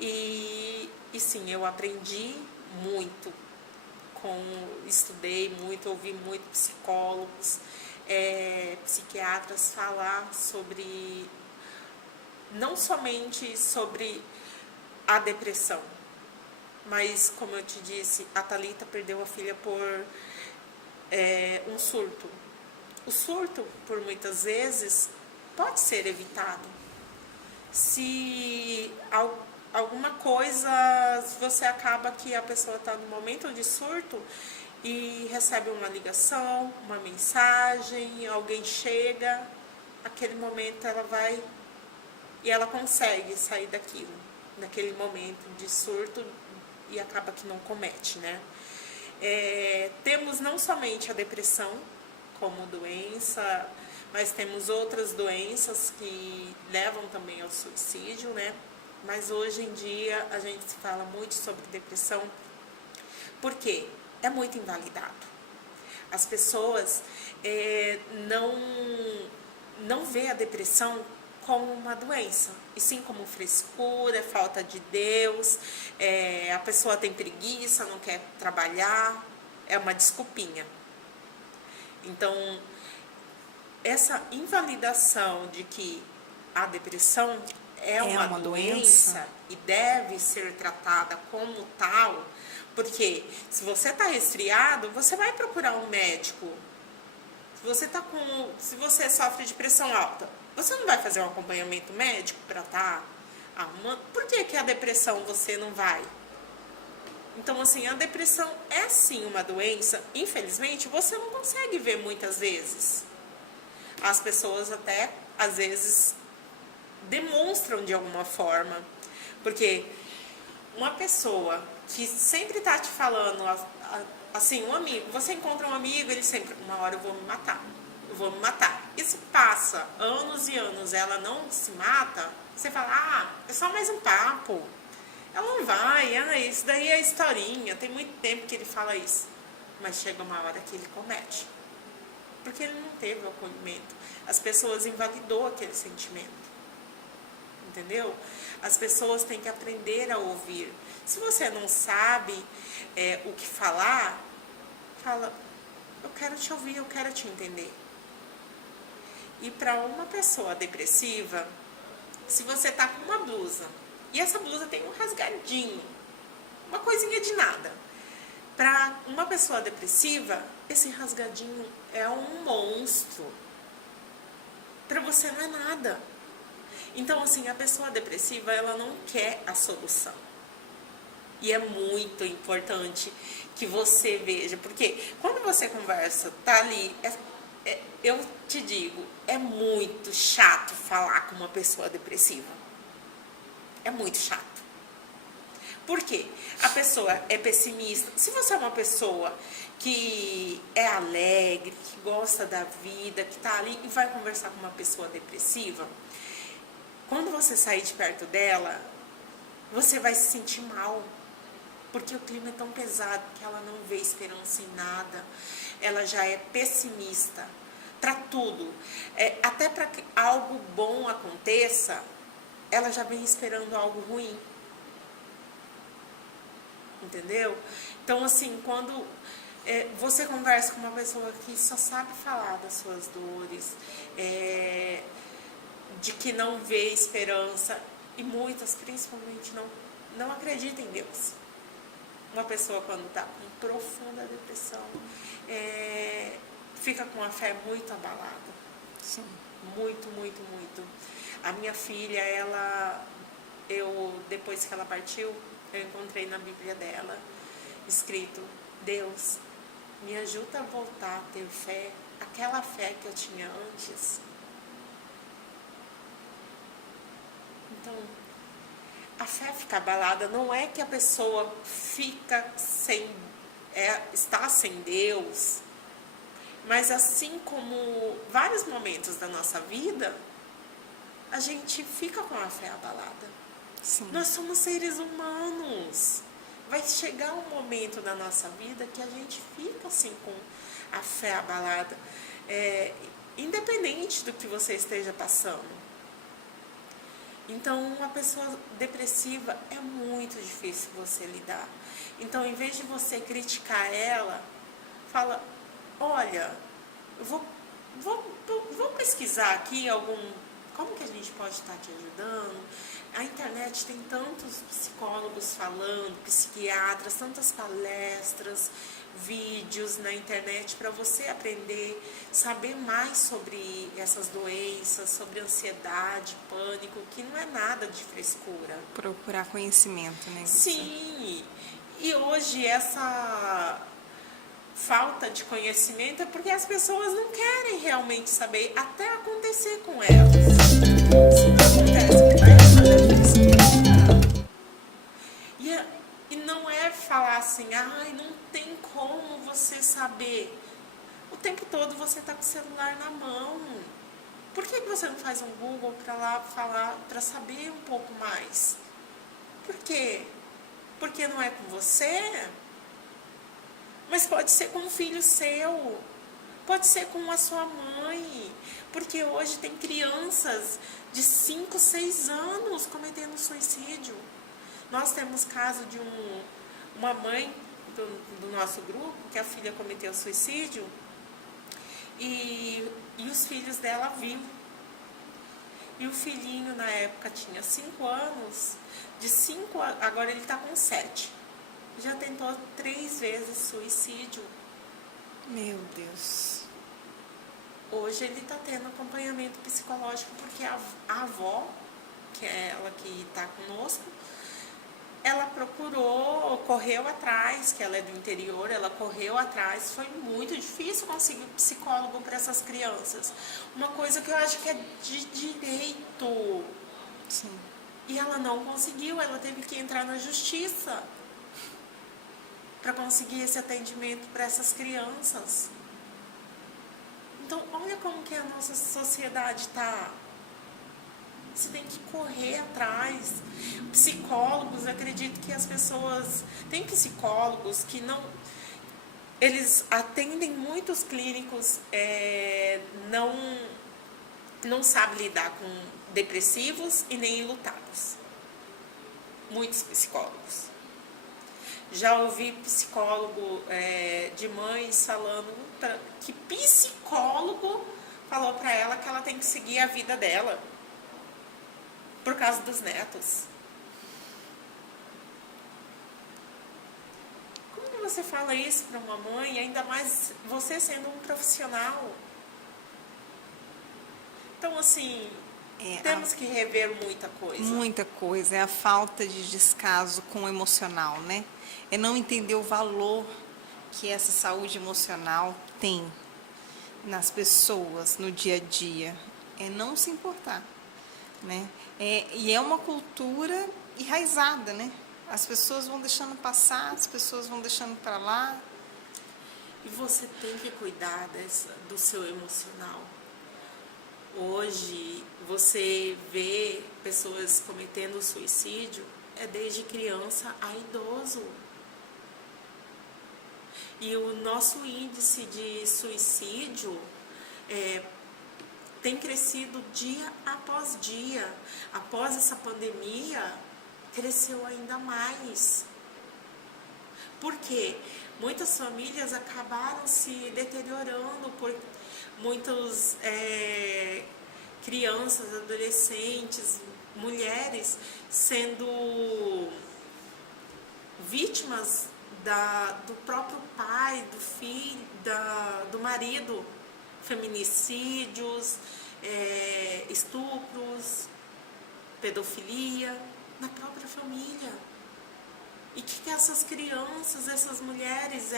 E sim, eu aprendi muito estudei muito, ouvi muito psicólogos, psiquiatras falar sobre, não somente sobre a depressão, mas, como eu te disse, a Thalita perdeu a filha por um surto. O surto, por muitas vezes, pode ser evitado. Se alguma coisa, você acaba que a pessoa está no momento de surto e recebe uma ligação, uma mensagem, alguém chega, naquele momento ela vai e ela consegue sair daquilo, naquele momento de surto, e acaba que não comete, né? Temos não somente a depressão como doença, mas temos outras doenças que levam também ao suicídio, né? Mas hoje em dia a gente fala muito sobre depressão porque é muito invalidado. As pessoas não vê a depressão como uma doença, e sim como frescura, falta de Deus, a pessoa tem preguiça, não quer trabalhar, é uma desculpinha. Então, essa invalidação de que a depressão é uma doença e deve ser tratada como tal, porque se você está resfriado, você vai procurar um médico. Se você sofre de pressão alta, você não vai fazer um acompanhamento médico para estar arrumando? Por que a depressão você não vai? Então, assim, a depressão é sim uma doença, infelizmente, você não consegue ver muitas vezes. As pessoas até, às vezes, demonstram de alguma forma. Porque uma pessoa que sempre está te falando, assim, um amigo, você encontra um amigo, ele sempre, uma hora eu vou me matar. E se passa anos e anos, ela não se mata, você fala, é só mais um papo. Ela não vai, isso daí é historinha, tem muito tempo que ele fala isso. Mas chega uma hora que ele comete. Porque ele não teve o acolhimento. As pessoas invalidou aquele sentimento. Entendeu? As pessoas têm que aprender a ouvir. Se você não sabe o que falar, fala, eu quero te ouvir, eu quero te entender. E para uma pessoa depressiva, se você tá com uma blusa, e essa blusa tem um rasgadinho, uma coisinha de nada, para uma pessoa depressiva, esse rasgadinho é um monstro. Para você não é nada. Então, assim, a pessoa depressiva, ela não quer a solução. E é muito importante que você veja, porque quando você conversa, tá ali, eu te digo, é muito chato falar com uma pessoa depressiva. É muito chato. Por quê? A pessoa é pessimista. Se você é uma pessoa que é alegre, que gosta da vida, que tá ali e vai conversar com uma pessoa depressiva, quando você sair de perto dela, você vai se sentir mal. Porque o clima é tão pesado que ela não vê esperança em nada. Ela já é pessimista para tudo. Até para que algo bom aconteça, ela já vem esperando algo ruim. Entendeu? Então, assim, quando você conversa com uma pessoa que só sabe falar das suas dores, de que não vê esperança, e muitas, principalmente, não acreditam em Deus. Uma pessoa, quando está com profunda depressão, fica com a fé muito abalada. Sim. Muito, muito, muito. A minha filha, depois que ela partiu, eu encontrei na Bíblia dela, escrito, Deus, me ajuda a voltar a ter fé, aquela fé que eu tinha antes. Então, a fé fica abalada, não é que a pessoa está sem Deus, mas assim como vários momentos da nossa vida, a gente fica com a fé abalada. Sim. Nós somos seres humanos. Vai chegar um momento na nossa vida que a gente fica assim com a fé abalada, independente do que você esteja passando. Então, uma pessoa depressiva é muito difícil você lidar. Então, em vez de você criticar ela, fala, olha, eu vou pesquisar aqui como que a gente pode estar te ajudando. A internet tem tantos psicólogos falando, psiquiatras, tantas palestras, vídeos na internet para você aprender, saber mais sobre essas doenças, sobre ansiedade, pânico, que não é nada de frescura. Procurar conhecimento, né? Sim, e hoje essa falta de conhecimento é porque as pessoas não querem realmente saber até acontecer com elas. Se não acontece com elas, é frescura. E não é falar assim, ai, não tem como você saber. O tempo todo você está com o celular na mão. Por que você não faz um Google para lá falar, para saber um pouco mais? Por quê? Porque não é com você? Mas pode ser com um filho seu. Pode ser com a sua mãe. Porque hoje tem crianças de 5, 6 anos cometendo suicídio. Nós temos caso de uma mãe do nosso grupo, que a filha cometeu suicídio, e os filhos dela viram. E o filhinho, na época, tinha 5 anos, agora ele está com 7. Já tentou 3 vezes suicídio. Meu Deus. Hoje ele está tendo acompanhamento psicológico, porque a avó, que é ela que está conosco, ela correu atrás, que ela é do interior, ela correu atrás, foi muito difícil conseguir um psicólogo para essas crianças. Uma coisa que eu acho que é de direito. Sim. E ela não conseguiu, ela teve que entrar na justiça para conseguir esse atendimento para essas crianças. Então, olha como que a nossa sociedade está. Você tem que correr atrás. Psicólogos, acredito que as pessoas... Tem psicólogos que não... Eles atendem muitos clínicos, não sabem lidar com depressivos e nem enlutados. Muitos psicólogos. Já ouvi psicólogo de mães falando que psicólogo falou para ela que ela tem que seguir a vida dela por causa dos netos. Como que você fala isso para uma mãe, ainda mais você sendo um profissional? Então, assim, temos que rever muita coisa. Muita coisa. É a falta de descaso com o emocional, né? É não entender o valor que essa saúde emocional tem nas pessoas, no dia a dia. É não se importar, né? E é uma cultura enraizada, né? As pessoas vão deixando passar, as pessoas vão deixando para lá. E você tem que cuidar do seu emocional. Hoje, você vê pessoas cometendo suicídio, desde criança a idoso. E o nosso índice de suicídio tem crescido dia após dia. Após essa pandemia, cresceu ainda mais. Por quê? Muitas famílias acabaram se deteriorando por muitas crianças, adolescentes, mulheres sendo vítimas do próprio pai, do filho, do marido, feminicídios, estupros, pedofilia na própria família. E que essas crianças, essas mulheres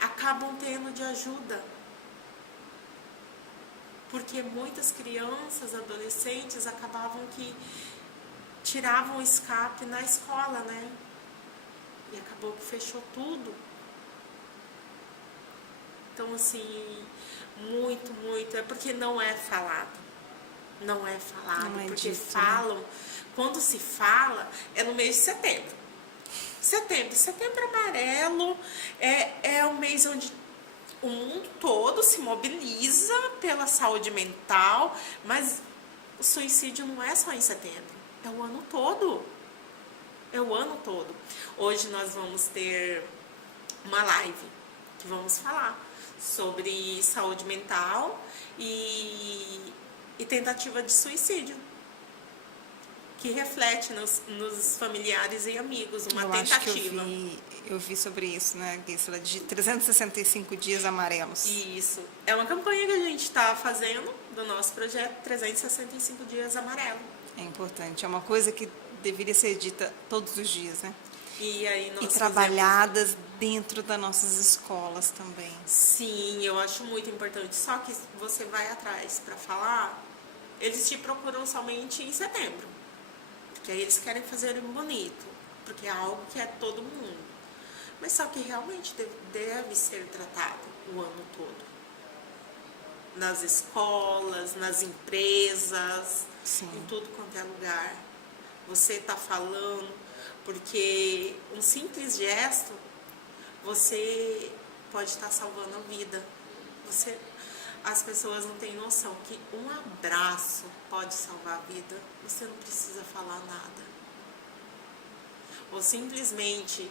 acabam tendo de ajuda? Porque muitas crianças, adolescentes, acabavam que tiravam o escape na escola, né? E acabou que fechou tudo. Então, assim, muito, muito. É porque não é falado. Não é falado. Não é porque dito, falam. Né? Quando se fala, é no mês de setembro. Setembro amarelo é o mês onde o mundo todo se mobiliza pela saúde mental, mas o suicídio não é só em setembro, é o ano todo. É o ano todo. Hoje nós vamos ter uma live que vamos falar sobre saúde mental e tentativa de suicídio, que reflete nos familiares e amigos, uma tentativa. Acho que eu vi sobre isso, né, Gisela, de 365 dias amarelos. Isso. É uma campanha que a gente está fazendo do nosso projeto 365 dias amarelo. É importante, é uma coisa que deveria ser dita todos os dias, né? E aí nós trabalhadas dentro das nossas escolas também. Sim, eu acho muito importante. Só que você vai atrás para falar, eles te procuram somente em setembro. Porque aí eles querem fazer bonito, porque é algo que é todo mundo. Mas só que realmente deve ser tratado o ano todo. Nas escolas, nas empresas, Sim. em tudo quanto é lugar. Você está falando, porque um simples gesto, você pode estar salvando a vida. As pessoas não têm noção que um abraço pode salvar a vida. Você não precisa falar nada. Ou simplesmente,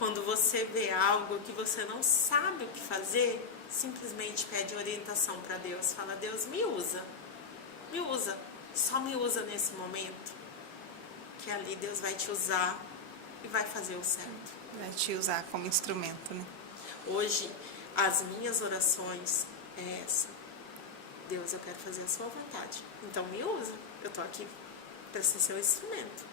quando você vê algo que você não sabe o que fazer, simplesmente pede orientação para Deus. Fala, Deus, me usa. Me usa. Só me usa nesse momento. Que ali Deus vai te usar e vai fazer o certo. Vai te usar como instrumento, né? Hoje, as minhas orações é essa. Deus, eu quero fazer a sua vontade. Então me usa. Eu tô aqui para ser seu instrumento.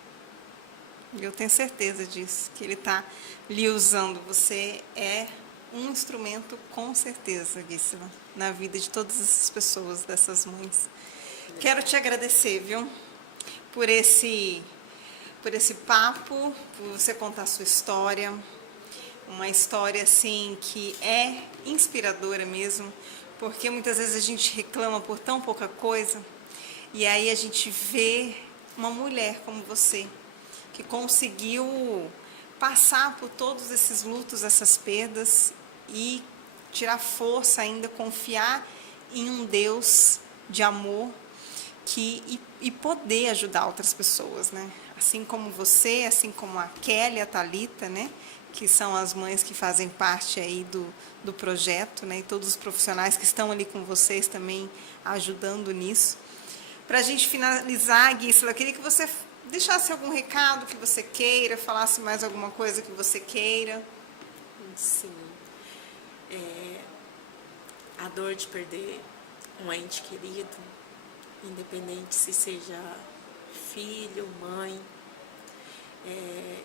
Eu tenho certeza disso, que Ele está lhe usando. Você é um instrumento, com certeza, Gisela, na vida de todas essas pessoas, dessas mães. Quero te agradecer, viu? Por esse papo, por você contar a sua história. Uma história, assim, que é inspiradora mesmo, porque muitas vezes a gente reclama por tão pouca coisa, e aí a gente vê uma mulher como você, que conseguiu passar por todos esses lutos, essas perdas, e tirar força ainda, confiar em um Deus de amor, e poder ajudar outras pessoas, né? Assim como você, assim como a Kelly, a Thalita, né? Que são as mães que fazem parte aí do projeto, né? E todos os profissionais que estão ali com vocês também ajudando nisso. Para a gente finalizar, Gisela, eu queria que você deixasse algum recado que você queira, falasse mais alguma coisa que você queira. Sim. A dor de perder um ente querido, independente se seja filho, mãe,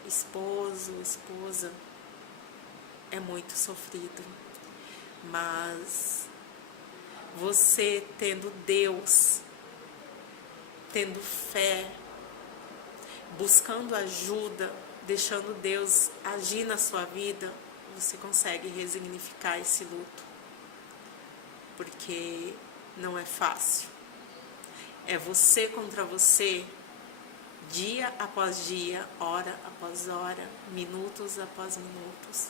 esposo, esposa, é muito sofrido. Mas você tendo Deus, tendo fé, buscando ajuda, deixando Deus agir na sua vida, você consegue resignificar esse luto. Porque não é fácil. É você contra você, dia após dia, hora após hora, minutos após minutos.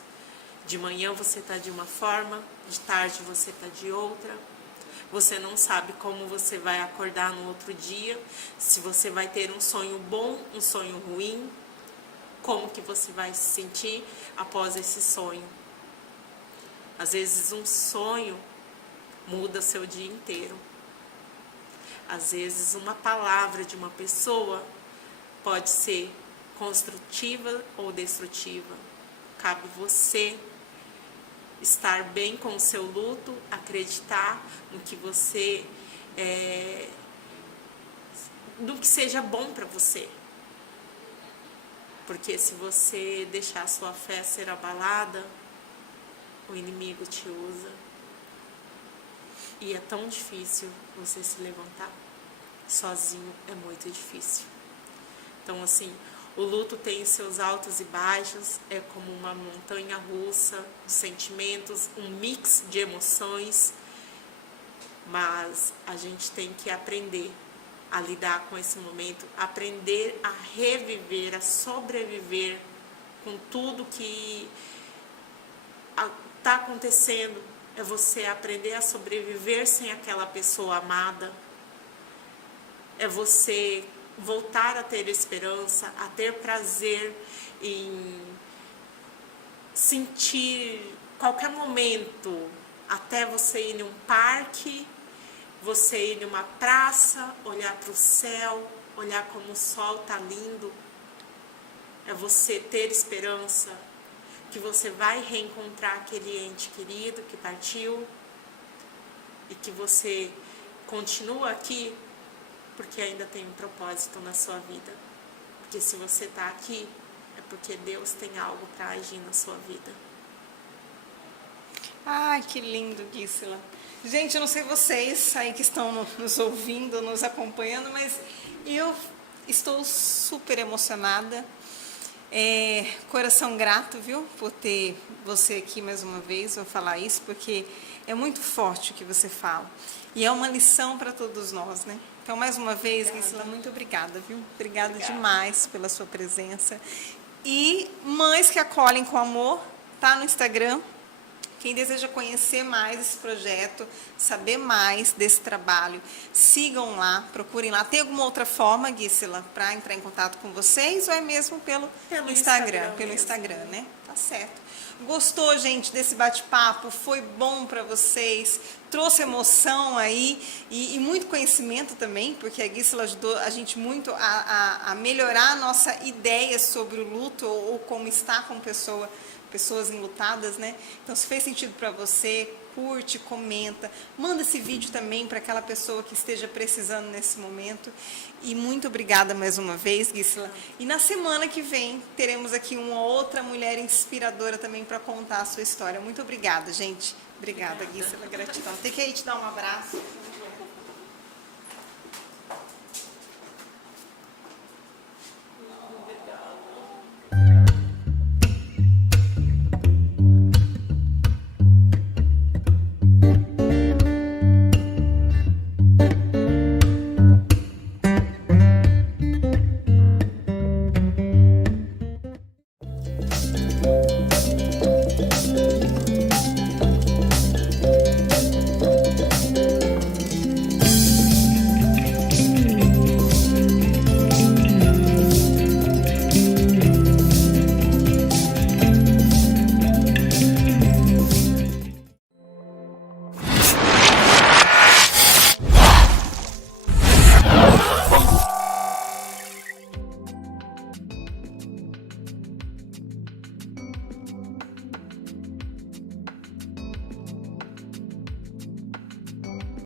De manhã você está de uma forma, de tarde você está de outra. Você não sabe como você vai acordar no outro dia, se você vai ter um sonho bom, um sonho ruim, como que você vai se sentir após esse sonho. Às vezes um sonho muda seu dia inteiro. Às vezes uma palavra de uma pessoa pode ser construtiva ou destrutiva. Cabe você estar bem com o seu luto, acreditar no que você no que seja bom para você. Porque se você deixar a sua fé ser abalada, o inimigo te usa. E é tão difícil você se levantar. Sozinho é muito difícil. Então, assim, o luto tem seus altos e baixos, é como uma montanha russa de sentimentos, um mix de emoções, mas a gente tem que aprender a lidar com esse momento, aprender a reviver, a sobreviver com tudo que está acontecendo. É você aprender a sobreviver sem aquela pessoa amada. é você voltar a ter esperança, a ter prazer em sentir qualquer momento, até você ir num parque, você ir numa praça, olhar para o céu, olhar como o sol está lindo. É você ter esperança que você vai reencontrar aquele ente querido que partiu e que você continua aqui porque ainda tem um propósito na sua vida. Porque se você está aqui, é porque Deus tem algo para agir na sua vida. Ai, que lindo, Gisela. Gente, eu não sei vocês aí que estão nos ouvindo, nos acompanhando, mas eu estou super emocionada. Coração grato, viu, por ter você aqui mais uma vez. Vou falar isso porque é muito forte o que você fala. E é uma lição para todos nós, né? Então, mais uma vez, Gisela, muito obrigada, viu? Obrigada demais pela sua presença. E Mães que Acolhem com Amor, tá no Instagram. Quem deseja conhecer mais esse projeto, saber mais desse trabalho, sigam lá, procurem lá. Tem alguma outra forma, Gisela, para entrar em contato com vocês ou é mesmo pelo Instagram? Pelo Instagram, né? Tá certo. Gostou, gente, desse bate-papo? Foi bom para vocês? Trouxe emoção aí e muito conhecimento também, porque a Gisela ajudou a gente muito a melhorar a nossa ideia sobre o luto ou como estar com pessoas enlutadas, né? Então, se fez sentido para você, curte, comenta, manda esse vídeo também para aquela pessoa que esteja precisando nesse momento. E muito obrigada mais uma vez, Gisela. E na semana que vem teremos aqui uma outra mulher inspiradora também para contar a sua história. Muito obrigada, gente. Obrigada, Gisela. Gratidão. Tem que ir te dar um abraço.